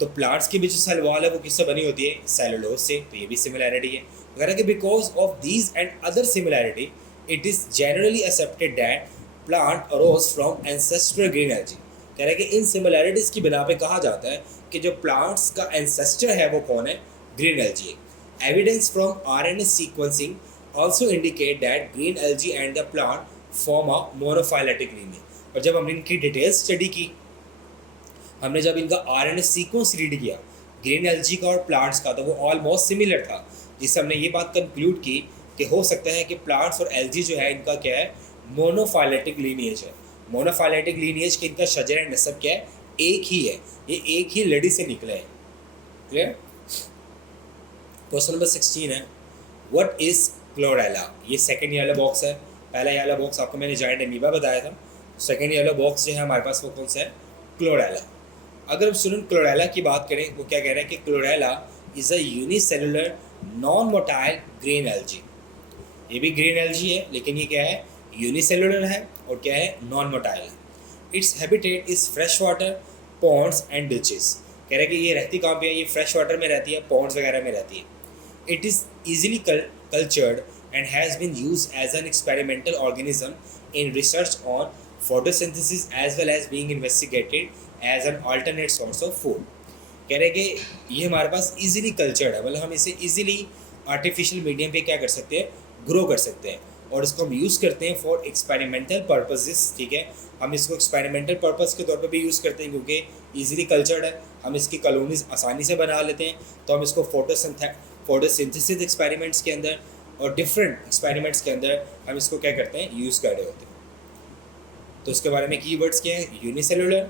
तो प्लांट्स की भी जो सेल वॉल है वो किससे बनी होती है, सेलुलोज से। तो ये भी सिमिलैरिटी है वगैरह कि because of these and other similarity it is generally accepted that plant arrows from ancestral green algae. कह रहे हैं कि इन सिमिलैरिटीज़ की बिना पे कहा जाता है कि जो प्लांट्स का एंसेस्टर है वो कौन है, green algae. Evidence from RNA sequencing also indicate that green algae and the plant form a monophyletic lineage. और जब हमने इनकी डिटेल स्टडी की, हमने जब इनका RNA सीक्वेंस रीड किया ग्रीन एल्गी का और प्लांट्स का, तो वो ऑलमोस्ट सिमिलर था, जिससे हमने ये बात कंक्लूड की कि हो सकता है कि प्लांट्स और एल्गी जो है इनका क्या है, मोनोफाइलेटिक लीनियज है। मोनोफाइलेटिक लीनियज के इनका शजर नस्ब क्या है, एक ही है, ये एक ही लड़ी से निकले हैं। क्लियर। क्वेश्चन नंबर 16 है, व्हाट इज क्लोरेला, ये सेकेंड येलो बॉक्स है। पहला येलो बॉक्स आपको मैंने जायंट अमीबा बताया था, सेकेंड येलो बॉक्स जो है हमारे पास वो कौन सा है, क्लोरेला। अगर हम स्टूडेंट क्लोरेला की बात करें, वो क्या कह रहे हैं कि chlorella is a unicellular non motile green algae. ये भी ग्रीन एल्गी है, लेकिन ये क्या है, यूनिसेलुलर है और क्या है, नॉन मोटाइल है। Its habitat is fresh water, Pond's and ditches. कह रहे हैं कि ये रहती कहाँ पे है, ये फ्रेश वाटर में रहती है, पॉन्ड्स वगैरह में रहती है। It is easily cultured and has been used as an experimental organism in research on photosynthesis as well as being investigated as an alternate source of food। कह रहे हैं कि ये हमारे पास इजीली कल्चर्ड है, मतलब हम इसे इजीली आर्टिफिशियल मीडियम पे क्या कर सकते हैं, ग्रो कर सकते हैं, और इसको हम यूज़ करते हैं फॉर एक्सपेरिमेंटल पर्पसेस। ठीक है, हम इसको एक्सपेरिमेंटल पर्पस के तौर पे भी यूज़ करते हैं क्योंकि इजीली कल्चर्ड है, हम इसकी कॉलोनीज आसानी से बना लेते हैं। तो हम इसको फोटोसिंथेसिस एक्सपेरिमेंट्स के अंदर और डिफरेंट एक्सपेरिमेंट्स के अंदर हम इसको क्या करते हैं, यूज़ कर रहे होते हैं। तो इसके बारे में कीवर्ड्स क्या है, unicellular,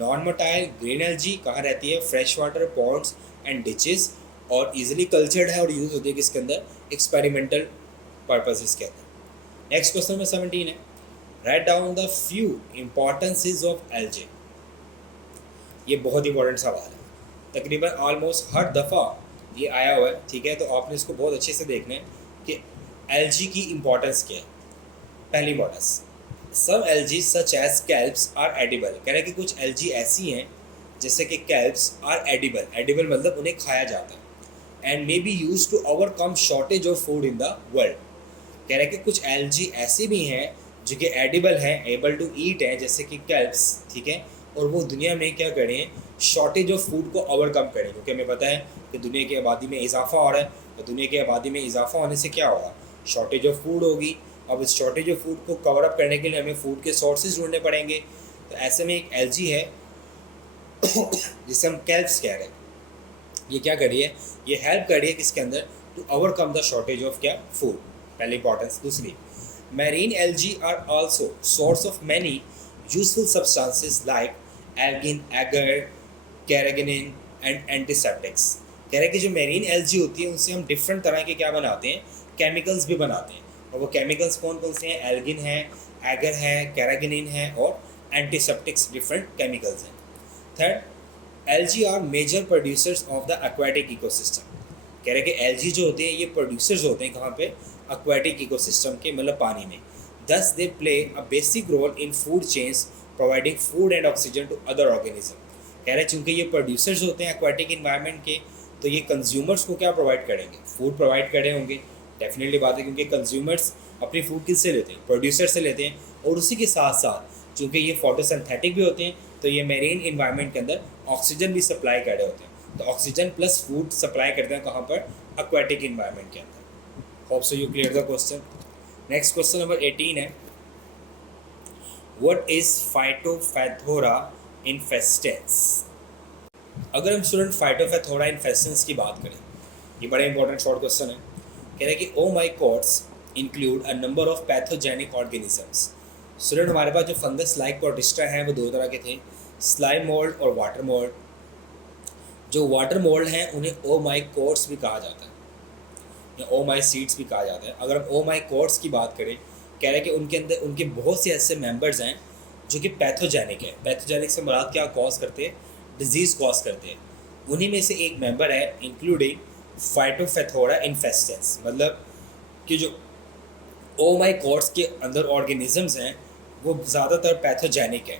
non motile, green algae, कहाँ रहती है, fresh water, Pond's and ditches, और इजीली कल्चर्ड है और यूज़ होती है किसके अंदर, एक्सपेरिमेंटल पर्पसेस के अंदर। नेक्स्ट क्वेश्चन नंबर 17 है, write down the few importances of algae. ये बहुत इंपॉर्टेंट सवाल है, तकरीबन ऑलमोस्ट हर दफ़ा ये आया हुआ है। ठीक है, तो आपने इसको बहुत अच्छे से देखना है कि एल्गी की इम्पॉर्टेंस क्या है। पहली importance, some algae such as kelps are edible. कह रहे हैं कि कुछ एल्गी ऐसी हैं जैसे कि कैल्प्स आर एडिबल, एडिबल मतलब उन्हें खाया जाता है, and may be use to overcome shortage of food in the world. कह रहे हैं कि कुछ एल्गी ऐसी भी हैं जो कि एडिबल हैं, एबल टू ईट हैं, जैसे कि कैल्प्स। ठीक है, और वो दुनिया में क्या करें, शॉर्टेज ऑफ फूड को ओवरकम करें, क्योंकि हमें पता है कि दुनिया की आबादी में इजाफा हो रहा है, तो दुनिया की आबादी में इजाफा होने से क्या होगा, शॉर्टेज ऑफ फूड होगी। अब इस शॉर्टेज ऑफ फूड को कवर अप करने के लिए हमें फूड के सोर्सेज ढूंढने पड़ेंगे। तो ऐसे में एक एल्गी है जिसे हम कैल्प्स कह रहे हैं, ये क्या कर रही है, ये हेल्प कर रही है किसके अंदर, to overcome the shortage of क्या, फूड। पहली इंपॉर्टेंस। दूसरी, marine algae are also source of many useful substances like algin, agar, carrageenan and antiseptics. कह रहे हैं कि जो मैरीन एल्गी होती है उनसे हम डिफरेंट तरह के क्या बनाते हैं, केमिकल्स भी बनाते हैं, और वो केमिकल्स कौन कौन से हैं, एल्गिन है, एगर है, कैरागिनिन है और एंटीसेप्टिक्स, डिफरेंट केमिकल्स हैं। Third, algae are major producers of the aquatic ecosystem. कह रहे हैं कि एल्गी जो होते हैं ये प्रोड्यूसर्स होते हैं कहाँ पे, एक्वाटिक इकोसिस्टम के, मतलब पानी में। Thus they play a basic role in food chains providing food and oxygen to other organism. कह रहे हैं चूँकि ये प्रोड्यूसर्स होते हैं एक्वाटिक इन्वायरमेंट के, तो ये कंज्यूमर्स को क्या प्रोवाइड करेंगे, फूड प्रोवाइड कर रहे होंगे। डेफिनेटली बात है, क्योंकि कंज्यूमर्स अपनी फूड किससे लेते हैं, प्रोड्यूसर से लेते हैं, और उसी के साथ साथ चूँकि ये फोटोसिंथेटिक भी होते हैं, तो ये मेरीन इन्वायरमेंट के अंदर ऑक्सीजन भी सप्लाई कर रहे होते हैं। तो ऑक्सीजन प्लस फूड सप्लाई करते हैं कहाँ पर, एक्वाटिक इन्वायरमेंट के अंदर। Hope so you clear the question. Next question number 18 है, व्हाट इज फाइटोफैथोरा इन्फेस्टेंस। अगर हम स्टूडेंट फाइटोफैथोरा इन्फेस्टेंस की बात करें, ये बड़ा इंपॉर्टेंट शॉर्ट क्वेश्चन है। कह रहे हैं कि oomycetes include a number of pathogenic organisms. Student हमारे पास जो फंगस लाइक प्रोटिस्टा हैं वो दो तरह के थे, स्लाइम मोल्ड और वाटर मोल्ड। जो वाटर मोल्ड हैं उन्हें ओमाइकोट्स भी कहा जाता है, या ओमाइसीड्स भी कहा जाता है। अगर हम ओमाइकोट्स की बात करें, कह रहे हैं कि उनके अंदर उनके बहुत से ऐसे मेंबर्स हैं जो कि पैथोजेनिक है। पैथोजेनिक से मुराद क्या कॉज करते हैं, डिजीज़ कॉज करते हैं। उन्हीं में से एक मेंबर है इंक्लूडिंग फाइटोफैथोरा इन्फेस्टेंस, मतलब कि जो ओमाइकोट्स के अंदर ऑर्गेनिजम्स हैं वो ज़्यादातर पैथोजेनिक है,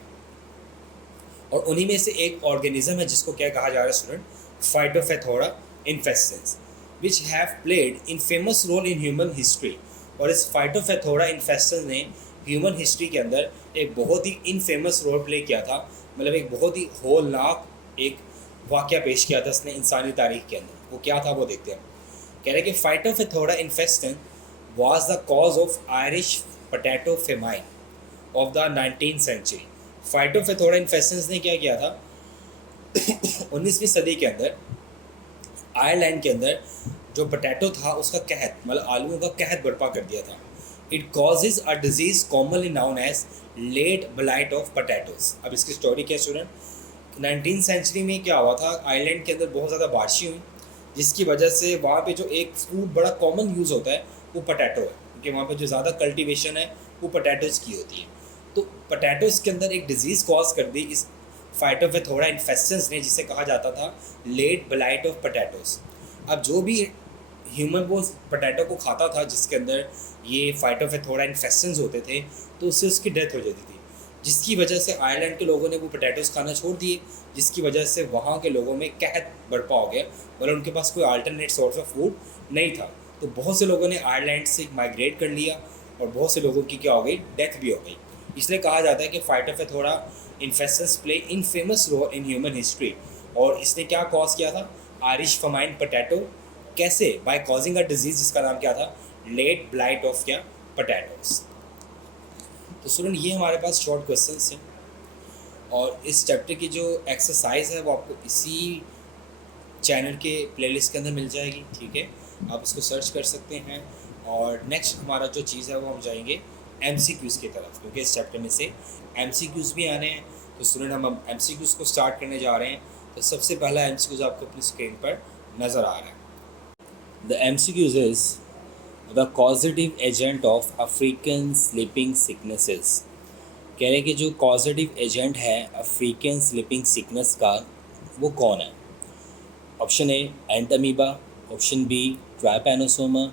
और उन्हीं में से एक ऑर्गेनिज्म है जिसको क्या कहा जा रहा है student, Phytophthora infestans, which have played in famous role in human history. और इस फाइटोफैथोरा इन्फेस्टेंस ने ह्यूमन हिस्ट्री के अंदर एक बहुत ही इनफेमस रोल प्ले किया था, मतलब एक बहुत ही होलनाक एक वाक़या पेश किया था उसने इंसानी तारीख के अंदर। वो क्या था वो देखते हैं। कह रहे हैं कि फाइटोफैथोरा infestans was the cause of Irish potato famine of the 19th century। Phytophthora infestans ने क्या किया था 19वीं सदी के अंदर आयरलैंड के अंदर जो पोटैटो था उसका कहत, मतलब आलूओं का कहत बर्पा कर दिया था। It causes a disease commonly known as late blight of potatoes. अब इसकी स्टोरी क्या स्टूडेंट, 19th सेंचुरी में क्या हुआ था, आयरलैंड के अंदर बहुत ज़्यादा बारिशें हुई, जिसकी वजह से वहाँ पे जो एक फ्रूट बड़ा कॉमन यूज़ होता है वो पोटैटो है, क्योंकि वहाँ पर जो ज़्यादा कल्टीवेशन है वो पोटैटोज़ की होती है। तो पोटैटोज़ के अंदर एक डिजीज़ कॉज कर दी इस फाइटोफेथोरा इन्फेस्टेंस ने, जिसे कहा जाता था लेट ब्लाइट ऑफ पोटैटोज़। अब जो भी ह्यूमन वो पोटैटो को खाता था जिसके अंदर ये फाइटोफेथोरा इन्फेस्टेंस होते थे, तो उससे उसकी डेथ हो जाती थी, जिसकी वजह से आयरलैंड के लोगों ने वो पोटैटोज़ खाना छोड़ दिए, जिसकी वजह से वहाँ के लोगों में कहत बर्पा हो गया, मतलब उनके पास कोई अल्टरनेट सोर्स ऑफ फूड नहीं था। तो बहुत से लोगों ने आयरलैंड से माइग्रेट कर लिया और बहुत से लोगों की क्या हो गई, डेथ भी हो गई। इसलिए कहा जाता है कि Phytophthora infestans play in famous role in human history. और इसने क्या कॉज किया था, आयरिश फमाइन पोटैटो, कैसे, बाय कॉजिंग अ डिजीज़ जिसका नाम क्या था, लेट ब्लाइट ऑफ क्या, पोटैटोज़। तो स्टूडेंट ये हमारे पास शॉर्ट क्वेश्चंस हैं, और इस चैप्टर की जो एक्सरसाइज है वो आपको इसी चैनल के प्लेलिस्ट के अंदर मिल जाएगी, ठीक है, आप इसको सर्च कर सकते हैं। और नेक्स्ट हमारा जो चीज़ है वो हम जाएंगे MCQs की तरफ, क्योंकि इस चैप्टर में से MCQs भी आने हैं। तो स्टूडेंट हम अब MCQs को स्टार्ट करने जा रहे हैं। तो सबसे पहला MCQs आपको अपनी स्क्रीन पर नज़र आ रहा है। The MCQs is the causative agent of African sleeping sicknesses. कह रहे हैं कि जो कॉजेटिव एजेंट है अफ्रीकन स्लीपिंग सिकनेस का वो कौन है। Option A Entamoeba, option B Trypanosoma,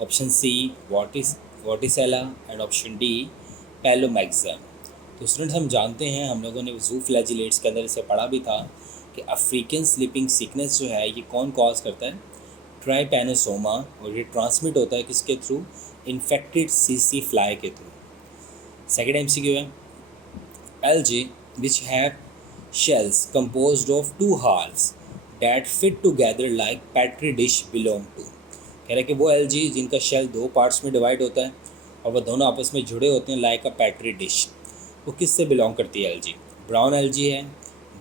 option C Vorticella and option D Pelomyxa. तो स्टूडेंट्स हम जानते हैं, हम लोगों ने जू फ्लैजिलेट्स के अंदर इसे पढ़ा भी था कि अफ्रीकन स्लीपिंग सिकनेस जो है ये कौन कॉज करता है, ट्राइपैनोसोमा, और ये ट्रांसमिट होता है किसके थ्रू, इन्फेक्टेड सीसी फ्लाई के थ्रू। सेकेंड MCQ है algae which have shells composed of two halves that fit together like petri dish belong to। कह रहे हैं कि वो एल्जी जिनका शेल दो पार्ट्स में डिवाइड होता है और वह दोनों आपस में जुड़े होते हैं लाइक अ पैट्री डिश, वो किससे बिलोंग करती है एल्जी। ब्राउन एल्जी है,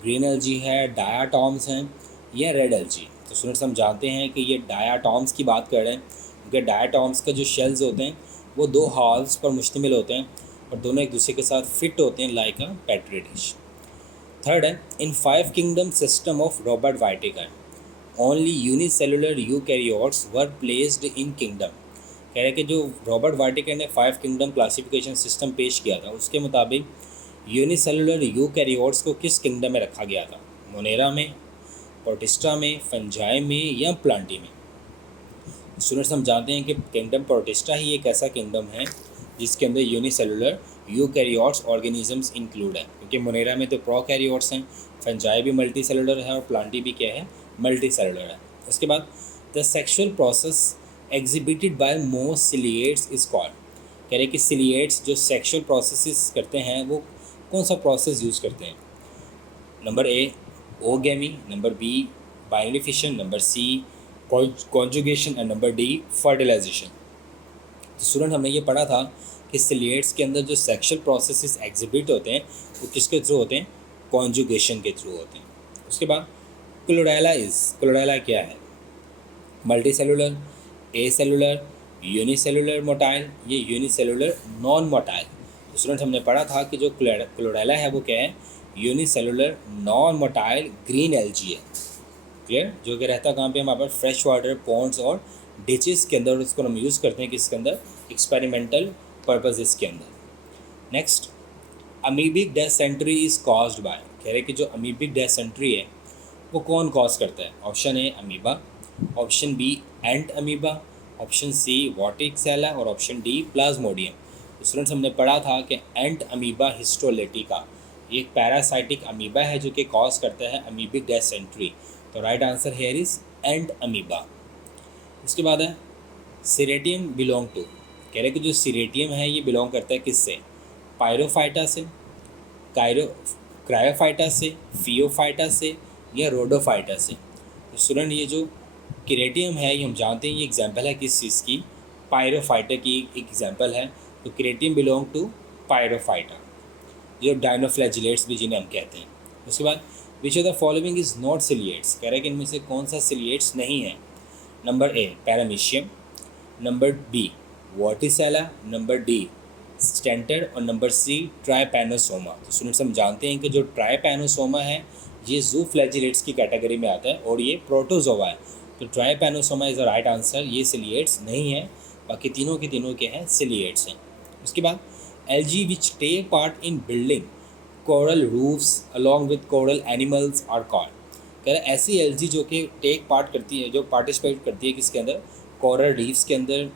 ग्रीन एल्जी है, डायाटॉम्स हैं या रेड एल्जी। तो स्टूडेंट्स हम जानते हैं कि ये डायाटॉम्स की बात कर रहे हैं, क्योंकि डायाटॉम्स का जो शेल्स होते हैं वो दो हाल्व्स पर मुश्तमिल होते हैं और दोनों एक दूसरे के साथ फिट होते हैं like a petri dish. Third है in 5 kingdom system of Robert Whittaker only unicellular eukaryotes were placed in kingdom. कह रहे हैं कि जो रॉबर्ट वाइटिकर ने 5 किंगडम क्लासिफिकेशन सिस्टम पेश किया था उसके मुताबिक यूनिसेलुलर यूकैरियोट्स को किस किंगडम में रखा गया था, मोनेरा में, प्रोटिस्टा में, फंजाई में या प्लांटी में। स्टूडेंट्स हम जानते हैं कि किंगडम प्रोटिस्टा ही एक ऐसा किंगडम है जिसके अंदर यूनिसेलुलर यूकैरियोट्स ऑर्गेनिजम्स इंक्लूड है, क्योंकि मोनेरा में तो प्रोकैरियोट्स हैं, फंजाई भी मल्टी सेलुलर है और प्लांटी भी क्या है, मल्टी सेलुलर है। उसके बाद the sexual process exhibited by most ciliates is called. कह रहे कि सिलिएट्स जो सेक्शुअल प्रोसेसेस करते हैं वो कौन सा प्रोसेस यूज़ करते हैं। Number A oogamy, number B binary fission, number C conjugation and number D fertilization. तो स्टूडेंट हमने ये पढ़ा था कि सिलिएट्स के अंदर जो सेक्शुअल प्रोसेसेस एग्जिबिट होते हैं वो किसके थ्रू होते हैं, कॉन्जुगेशन के थ्रू होते हैं। उसके बाद क्लोरेला क्या है, मल्टी सेलुलर, ए सेलुलर, यूनिसेलुलर मोटाइल, ये यूनिसेलुलर नॉन मोटाइल। तो स्टूडेंट हमने पढ़ा था कि जो क्लोरेला है वो क्या है, unicellular non motile green algae है, क्लियर, जो कि रहता कहाँ पे, हमारे पास फ्रेश वाटर पॉन्ड्स और डिचेस के अंदर, इसको हम यूज़ करते हैं किसके अंदर, एक्सपेरिमेंटल पर्पजेस के अंदर। Next amoebic dysentery is caused by. कह रहे कि जो अमीबिक डिसेंट्री है वो कौन कॉज करता है। Option A amoeba, option B Entamoeba, option C Vorticella और ऑप्शन डी प्लाज्मोडियम। तो स्टूडेंट्स हमने पढ़ा था कि एंट अमीबा हिस्टोलेटिका ये एक पैरासाइटिक अमीबा है जो कि कॉज करता है अमीबिक डिसेंट्री। तो right answer here is ant amoeba. उसके बाद है सीरेटियम बिलोंग टू। कह रहे कि जो सीरेटियम है ये बिलोंग करता है किससे, पायरोफाइटा से, क्रायोफाइटा से, फियोफाइटा से या रोडोफाइटा से। तो स्टूडेंट ये जो क्रेटियम है ये हम जानते हैं ये एग्जाम्पल है किस चीज़ की, पायरोफाइटा की एक एग्जाम्पल है। तो क्रेटियम बिलोंग टू पायरोफाइटा, जो डायनोफ्लैजिलेट्स भी जिन्हें हम कहते हैं। उसके बाद which of the following is not ciliates. कह रहे हैं कि इनमें से कौन सा सिलिएट्स नहीं है। Number A Paramecium, number B Vorticella, number D Stentor और नंबर सी ट्राइपैनोसोमा। तो स्टूडेंट्स हम जानते हैं कि जो ट्राइपैनोसोमा है ये जू फ्लैजिलेट्स की कैटेगरी में आता है और ये प्रोटोजोआ है। तो trypanosoma is the right answer, ये सिलिएट्स नहीं है। बाकी तीनों के तीनों के हैं सिलिएट्स हैं। उसके बाद algae which take part in building coral reefs along with coral animals are called. कह रहे ऐसी एल्जी जो कि टेक पार्ट करती है, जो पार्टिसिपेट करती है किसके अंदर, कोरल रीफ्स के अंदर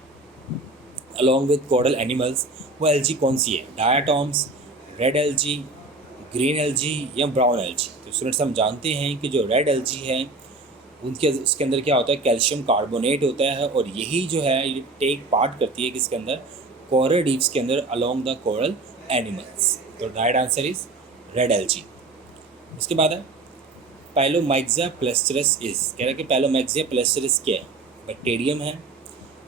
अलॉन्ग विद कोरल एनिमल्स, वो एल्जी कौन सी है, डायाटॉम्स, रेड एल्जी, ग्रीन एल्जी या ब्राउन एल्जी। तो स्टूडेंट्स हम जानते हैं कि जो रेड एल्जी है उनके उसके अंदर क्या होता है, कैल्शियम कार्बोनेट होता है, और यही जो है ये टेक पार्ट करती है किसके अंदर, कोरल रीफ्स के अंदर अलॉन्ग द कोरल एनिमल्स। तो right answer is red algae. उसके बाद है पैलोमाइक्सिया प्लेस्टरस इज, कह रहा है कि पैलोमाइक्सिया प्लेस्टरस क्या है, बैक्टीरियम है,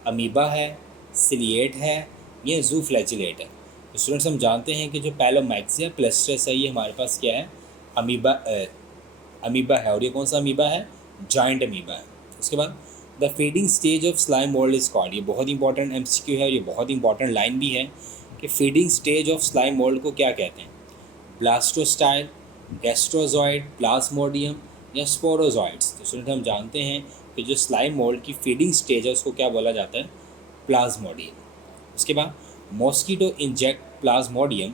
अमीबा है, सिलिएट है, ये जू फ्लैजिलेट है। तो स्टूडेंट्स हम जानते हैं कि जो पैलोमाइक्सिया प्लेस्टरस है ये हमारे पास क्या है, अमीबा है, और ये कौन सा अमीबा है, जाइंट अमीबा है। उसके बाद the feeding stage of slime mould is called, ये बहुत इंपॉर्टेंट एमसीक्यू है, ये बहुत इंपॉर्टेंट लाइन भी है कि feeding stage of slime mould को क्या कहते हैं, ब्लास्टोस्टाइल, गैस्ट्रोजॉइड, प्लाज्मोडियम या स्पोरोजॉइड्स। तो स्टूडेंट हम जानते हैं कि जो स्लाइम मोल्ड की फीडिंग स्टेज है उसको क्या बोला जाता है, प्लाज्मोडियम। उसके बाद mosquito inject Plasmodium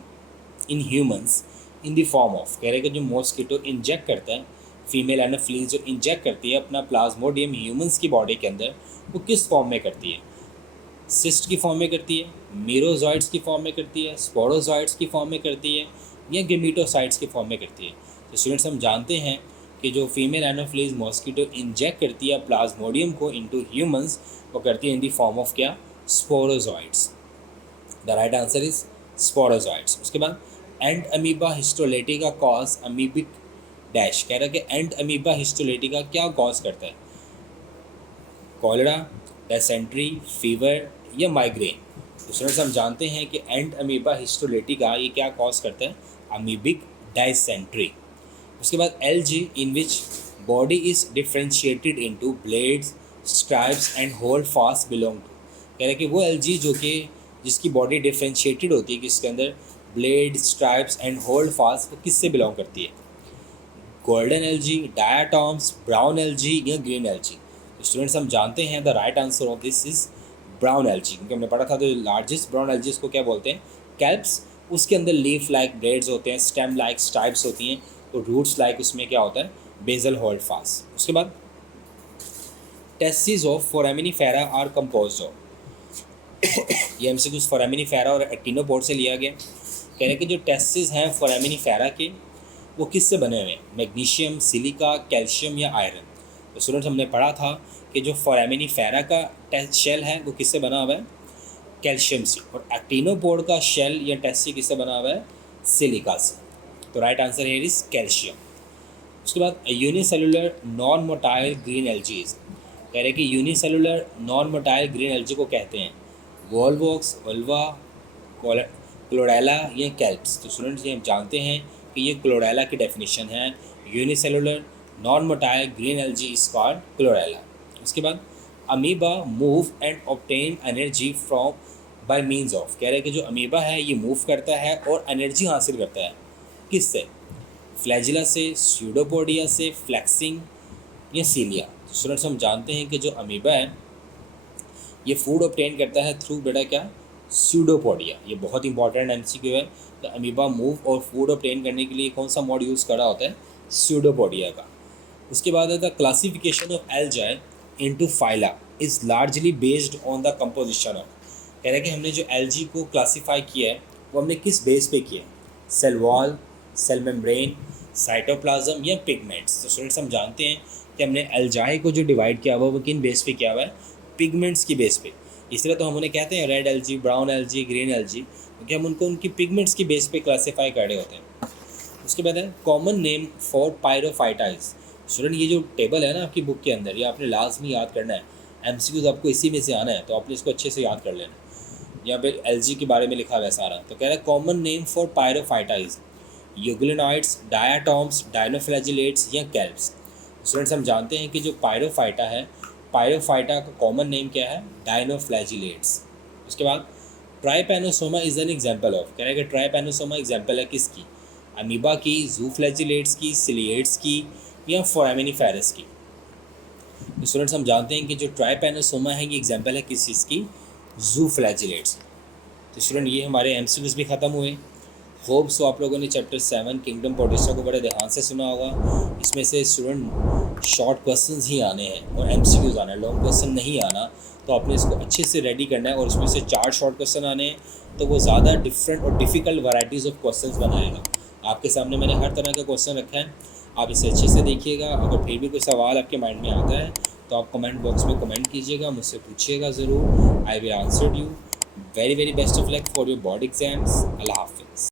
in humans in the form of, कह रहे कि जो मॉस्किटो इंजेक्ट करता है, फीमेल एनोफ्लीज जो इंजेक्ट करती है अपना प्लाज्मोडियम ह्यूमंस की बॉडी के अंदर, वो किस फॉर्म में करती है, सिस्ट की फॉर्म में करती है, मीरोजॉइड्स की फॉर्म में करती है, स्पोरोजॉइड्स की फॉर्म में करती है या गेमिटोसाइट्स की फॉर्म में करती है। तो स्टूडेंट्स हम जानते हैं कि जो फीमेल एनोफ्लीज मॉस्किटो इंजेक्ट करती है प्लाज्मोडियम को इनटू ह्यूमंस, वो करती है इन दी फॉर्म ऑफ क्या, sporozoites. The right answer is sporozoites. उसके बाद entamoeba histolytica cause amoebic dash, कह रहा है कि एंड अमीबा हिस्टोलेटिका क्या कॉज करता है, कॉलेरा, डिसेंट्री, फीवर या माइग्रेन। तो स्टूडेंट्स हम जानते हैं कि एंड अमीबा हिस्टोलेटिका ये क्या कॉज करता है, अमीबिक डायसेंट्री। उसके बाद algae in which body is differentiated into blades, stripes and holdfast belong to, कह रहे हैं कि वो एलजी जो कि जिसकी बॉडी डिफ्रेंशिएटेड होती है, किसके अंदर blade, stripes and hold fast, वो किससे बिलोंग करती है, गोल्डन एलजी, डायाटॉम्स, ब्राउन एलजी या ग्रीन एलजी। तो स्टूडेंट्स हम जानते हैं the right answer of this is brown LG, क्योंकि हमने पढ़ा था तो लार्जेस्ट ब्राउन एलजी को क्या बोलते हैं, कैल्प्स। उसके अंदर लीफ लाइक ब्लेड्स होते हैं, स्टेम लाइक स्ट्राइप्स होती हैं, तो रूट्स लाइक उसमें क्या होता है, बेजल होल्ड फास्ट। उसके बाद tests of foraminifera are composed of, ये एमसीक्यूज फोरामिनीफेरा और एक्टिनोपोड से लिया गया। कह रहे हैं कि जो टेस्टिस हैं फोरामिनीफेरा के वो किससे बने हुए हैं, मैग्नीशियम, सिलिका, कैल्शियम या आयरन। तो स्टूडेंट्स हमने पढ़ा था कि जो फोरामिनीफेरा का शेल है वो किससे बना हुआ है, कैल्शियम से, और एक्टिनोपोड का शेल या टेस्टी किससे बना हुआ है, सिलिका से। तो right answer here is calcium. उसके बाद यूनिसेलुलर नॉन मोटाइल ग्रीन एल्जीज, कह रहे कि unicellular non motile green algae को कहते हैं वॉलवॉक्स, वल्वा, क्लोरेला या कैल्प्स। तो स्टूडेंट्स ये हम जानते हैं कि ये क्लोरेला की डेफिनेशन है, unicellular non motile green algae is called chlorella. उसके बाद amoeba move and obtain energy from by means of, कह रहे हैं कि जो अमीबा है ये मूव करता है और एनर्जी हासिल करता है किससे, फ्लैजिला से, स्यूडोपोडिया से, फ्लैक्सिंग या सीलिया। तो स्टूडेंट्स हम जानते हैं कि जो अमीबा है ये फूड ऑब्टेन करता है थ्रू बेटा क्या, स्यूडोपोडिया। ये बहुत इंपॉर्टेंट एमसीक्यू है। तो अमीबा मूव और फूड ऑब्टेन करने के लिए कौन सा मोड यूज़ करा होता है, स्यूडोपोडिया का। उसके बाद है the classification of algae into phyla is largely based on the composition of, कह रहे हैं कि हमने जो एल्जी को क्लासीफाई किया है वो हमने किस बेस पे किया है, cell wall, cell membrane, cytoplasm या पिगमेंट्स। तो स्टूडेंट्स हम जानते हैं कि हमने एल्जाई को जो डिवाइड किया हुआ वो किन बेस पे किया हुआ है, पिगमेंट्स की बेस पे। इसलिए तो हम उन्हें कहते हैं red algae, brown algae, green algae, क्योंकि हम उनको उनकी पिगमेंट्स की बेस पे क्लासीफाई कर रहे होते हैं। उसके बाद है कॉमन नेम फॉर पायरोफाइटाइज। स्टूडेंट ये जो टेबल है ना आपकी बुक के अंदर, ये आपने लाजमी याद करना है, एमसीक्यूज आपको इसी में से आना है, तो आपने इसको अच्छे से याद कर लेना। यहाँ पे एल्जी के बारे में लिखा हुआ है सारा। तो कह रहा है common name for pyrrophytes, euglenoids, diatoms, dinoflagellates या कैल्प्स। स्टूडेंट्स हम जानते हैं कि जो पायरोफाइटा है, पायरोफाइटा का कॉमन नेम क्या है, डायनोफ्लैजिलेट्स। उसके बाद trypanosoma is an example of, कह रहा है कि ट्राइपैनोसोमा एग्जाम्पल है किसकी, अमीबा की, जूफ्लैजिलेट्स की, सिलिएट्स की या फोरामिनीफेरस की। तो स्टूडेंट्स हम जानते हैं कि जो ट्राइपैनोसोमा है ये एग्जाम्पल है किस चीज़ की, जू फ्लैजिलेट्स। तो स्टूडेंट ये हमारे एमसीक्यूज़ भी ख़त्म हुए। होप सो आप लोगों ने चैप्टर 7 किंगडम पोर्टिस्टा को बड़े ध्यान से सुना होगा। इसमें से स्टूडेंट शॉर्ट क्वेश्चंस ही आने हैं और एमसीक्यूज़ आना है, लॉन्ग क्वेश्चन नहीं आना। तो आपने इसको अच्छे से रेडी करना है और उसमें से 4 शॉर्ट क्वेश्चन आने हैं, तो वो ज़्यादा डिफरेंट और डिफ़िकल्ट वैराइटीज़ ऑफ क्वेश्चंस बनाएगा। आपके सामने मैंने हर तरह का क्वेश्चन रखा है, आप इसे अच्छे से देखिएगा। अगर फिर भी कोई सवाल आपके माइंड में आता है तो आप कमेंट बॉक्स में कमेंट कीजिएगा, मुझसे पूछिएगा ज़रूर। I will answer you. Very best of luck for your board exams. Allah हाफिज़।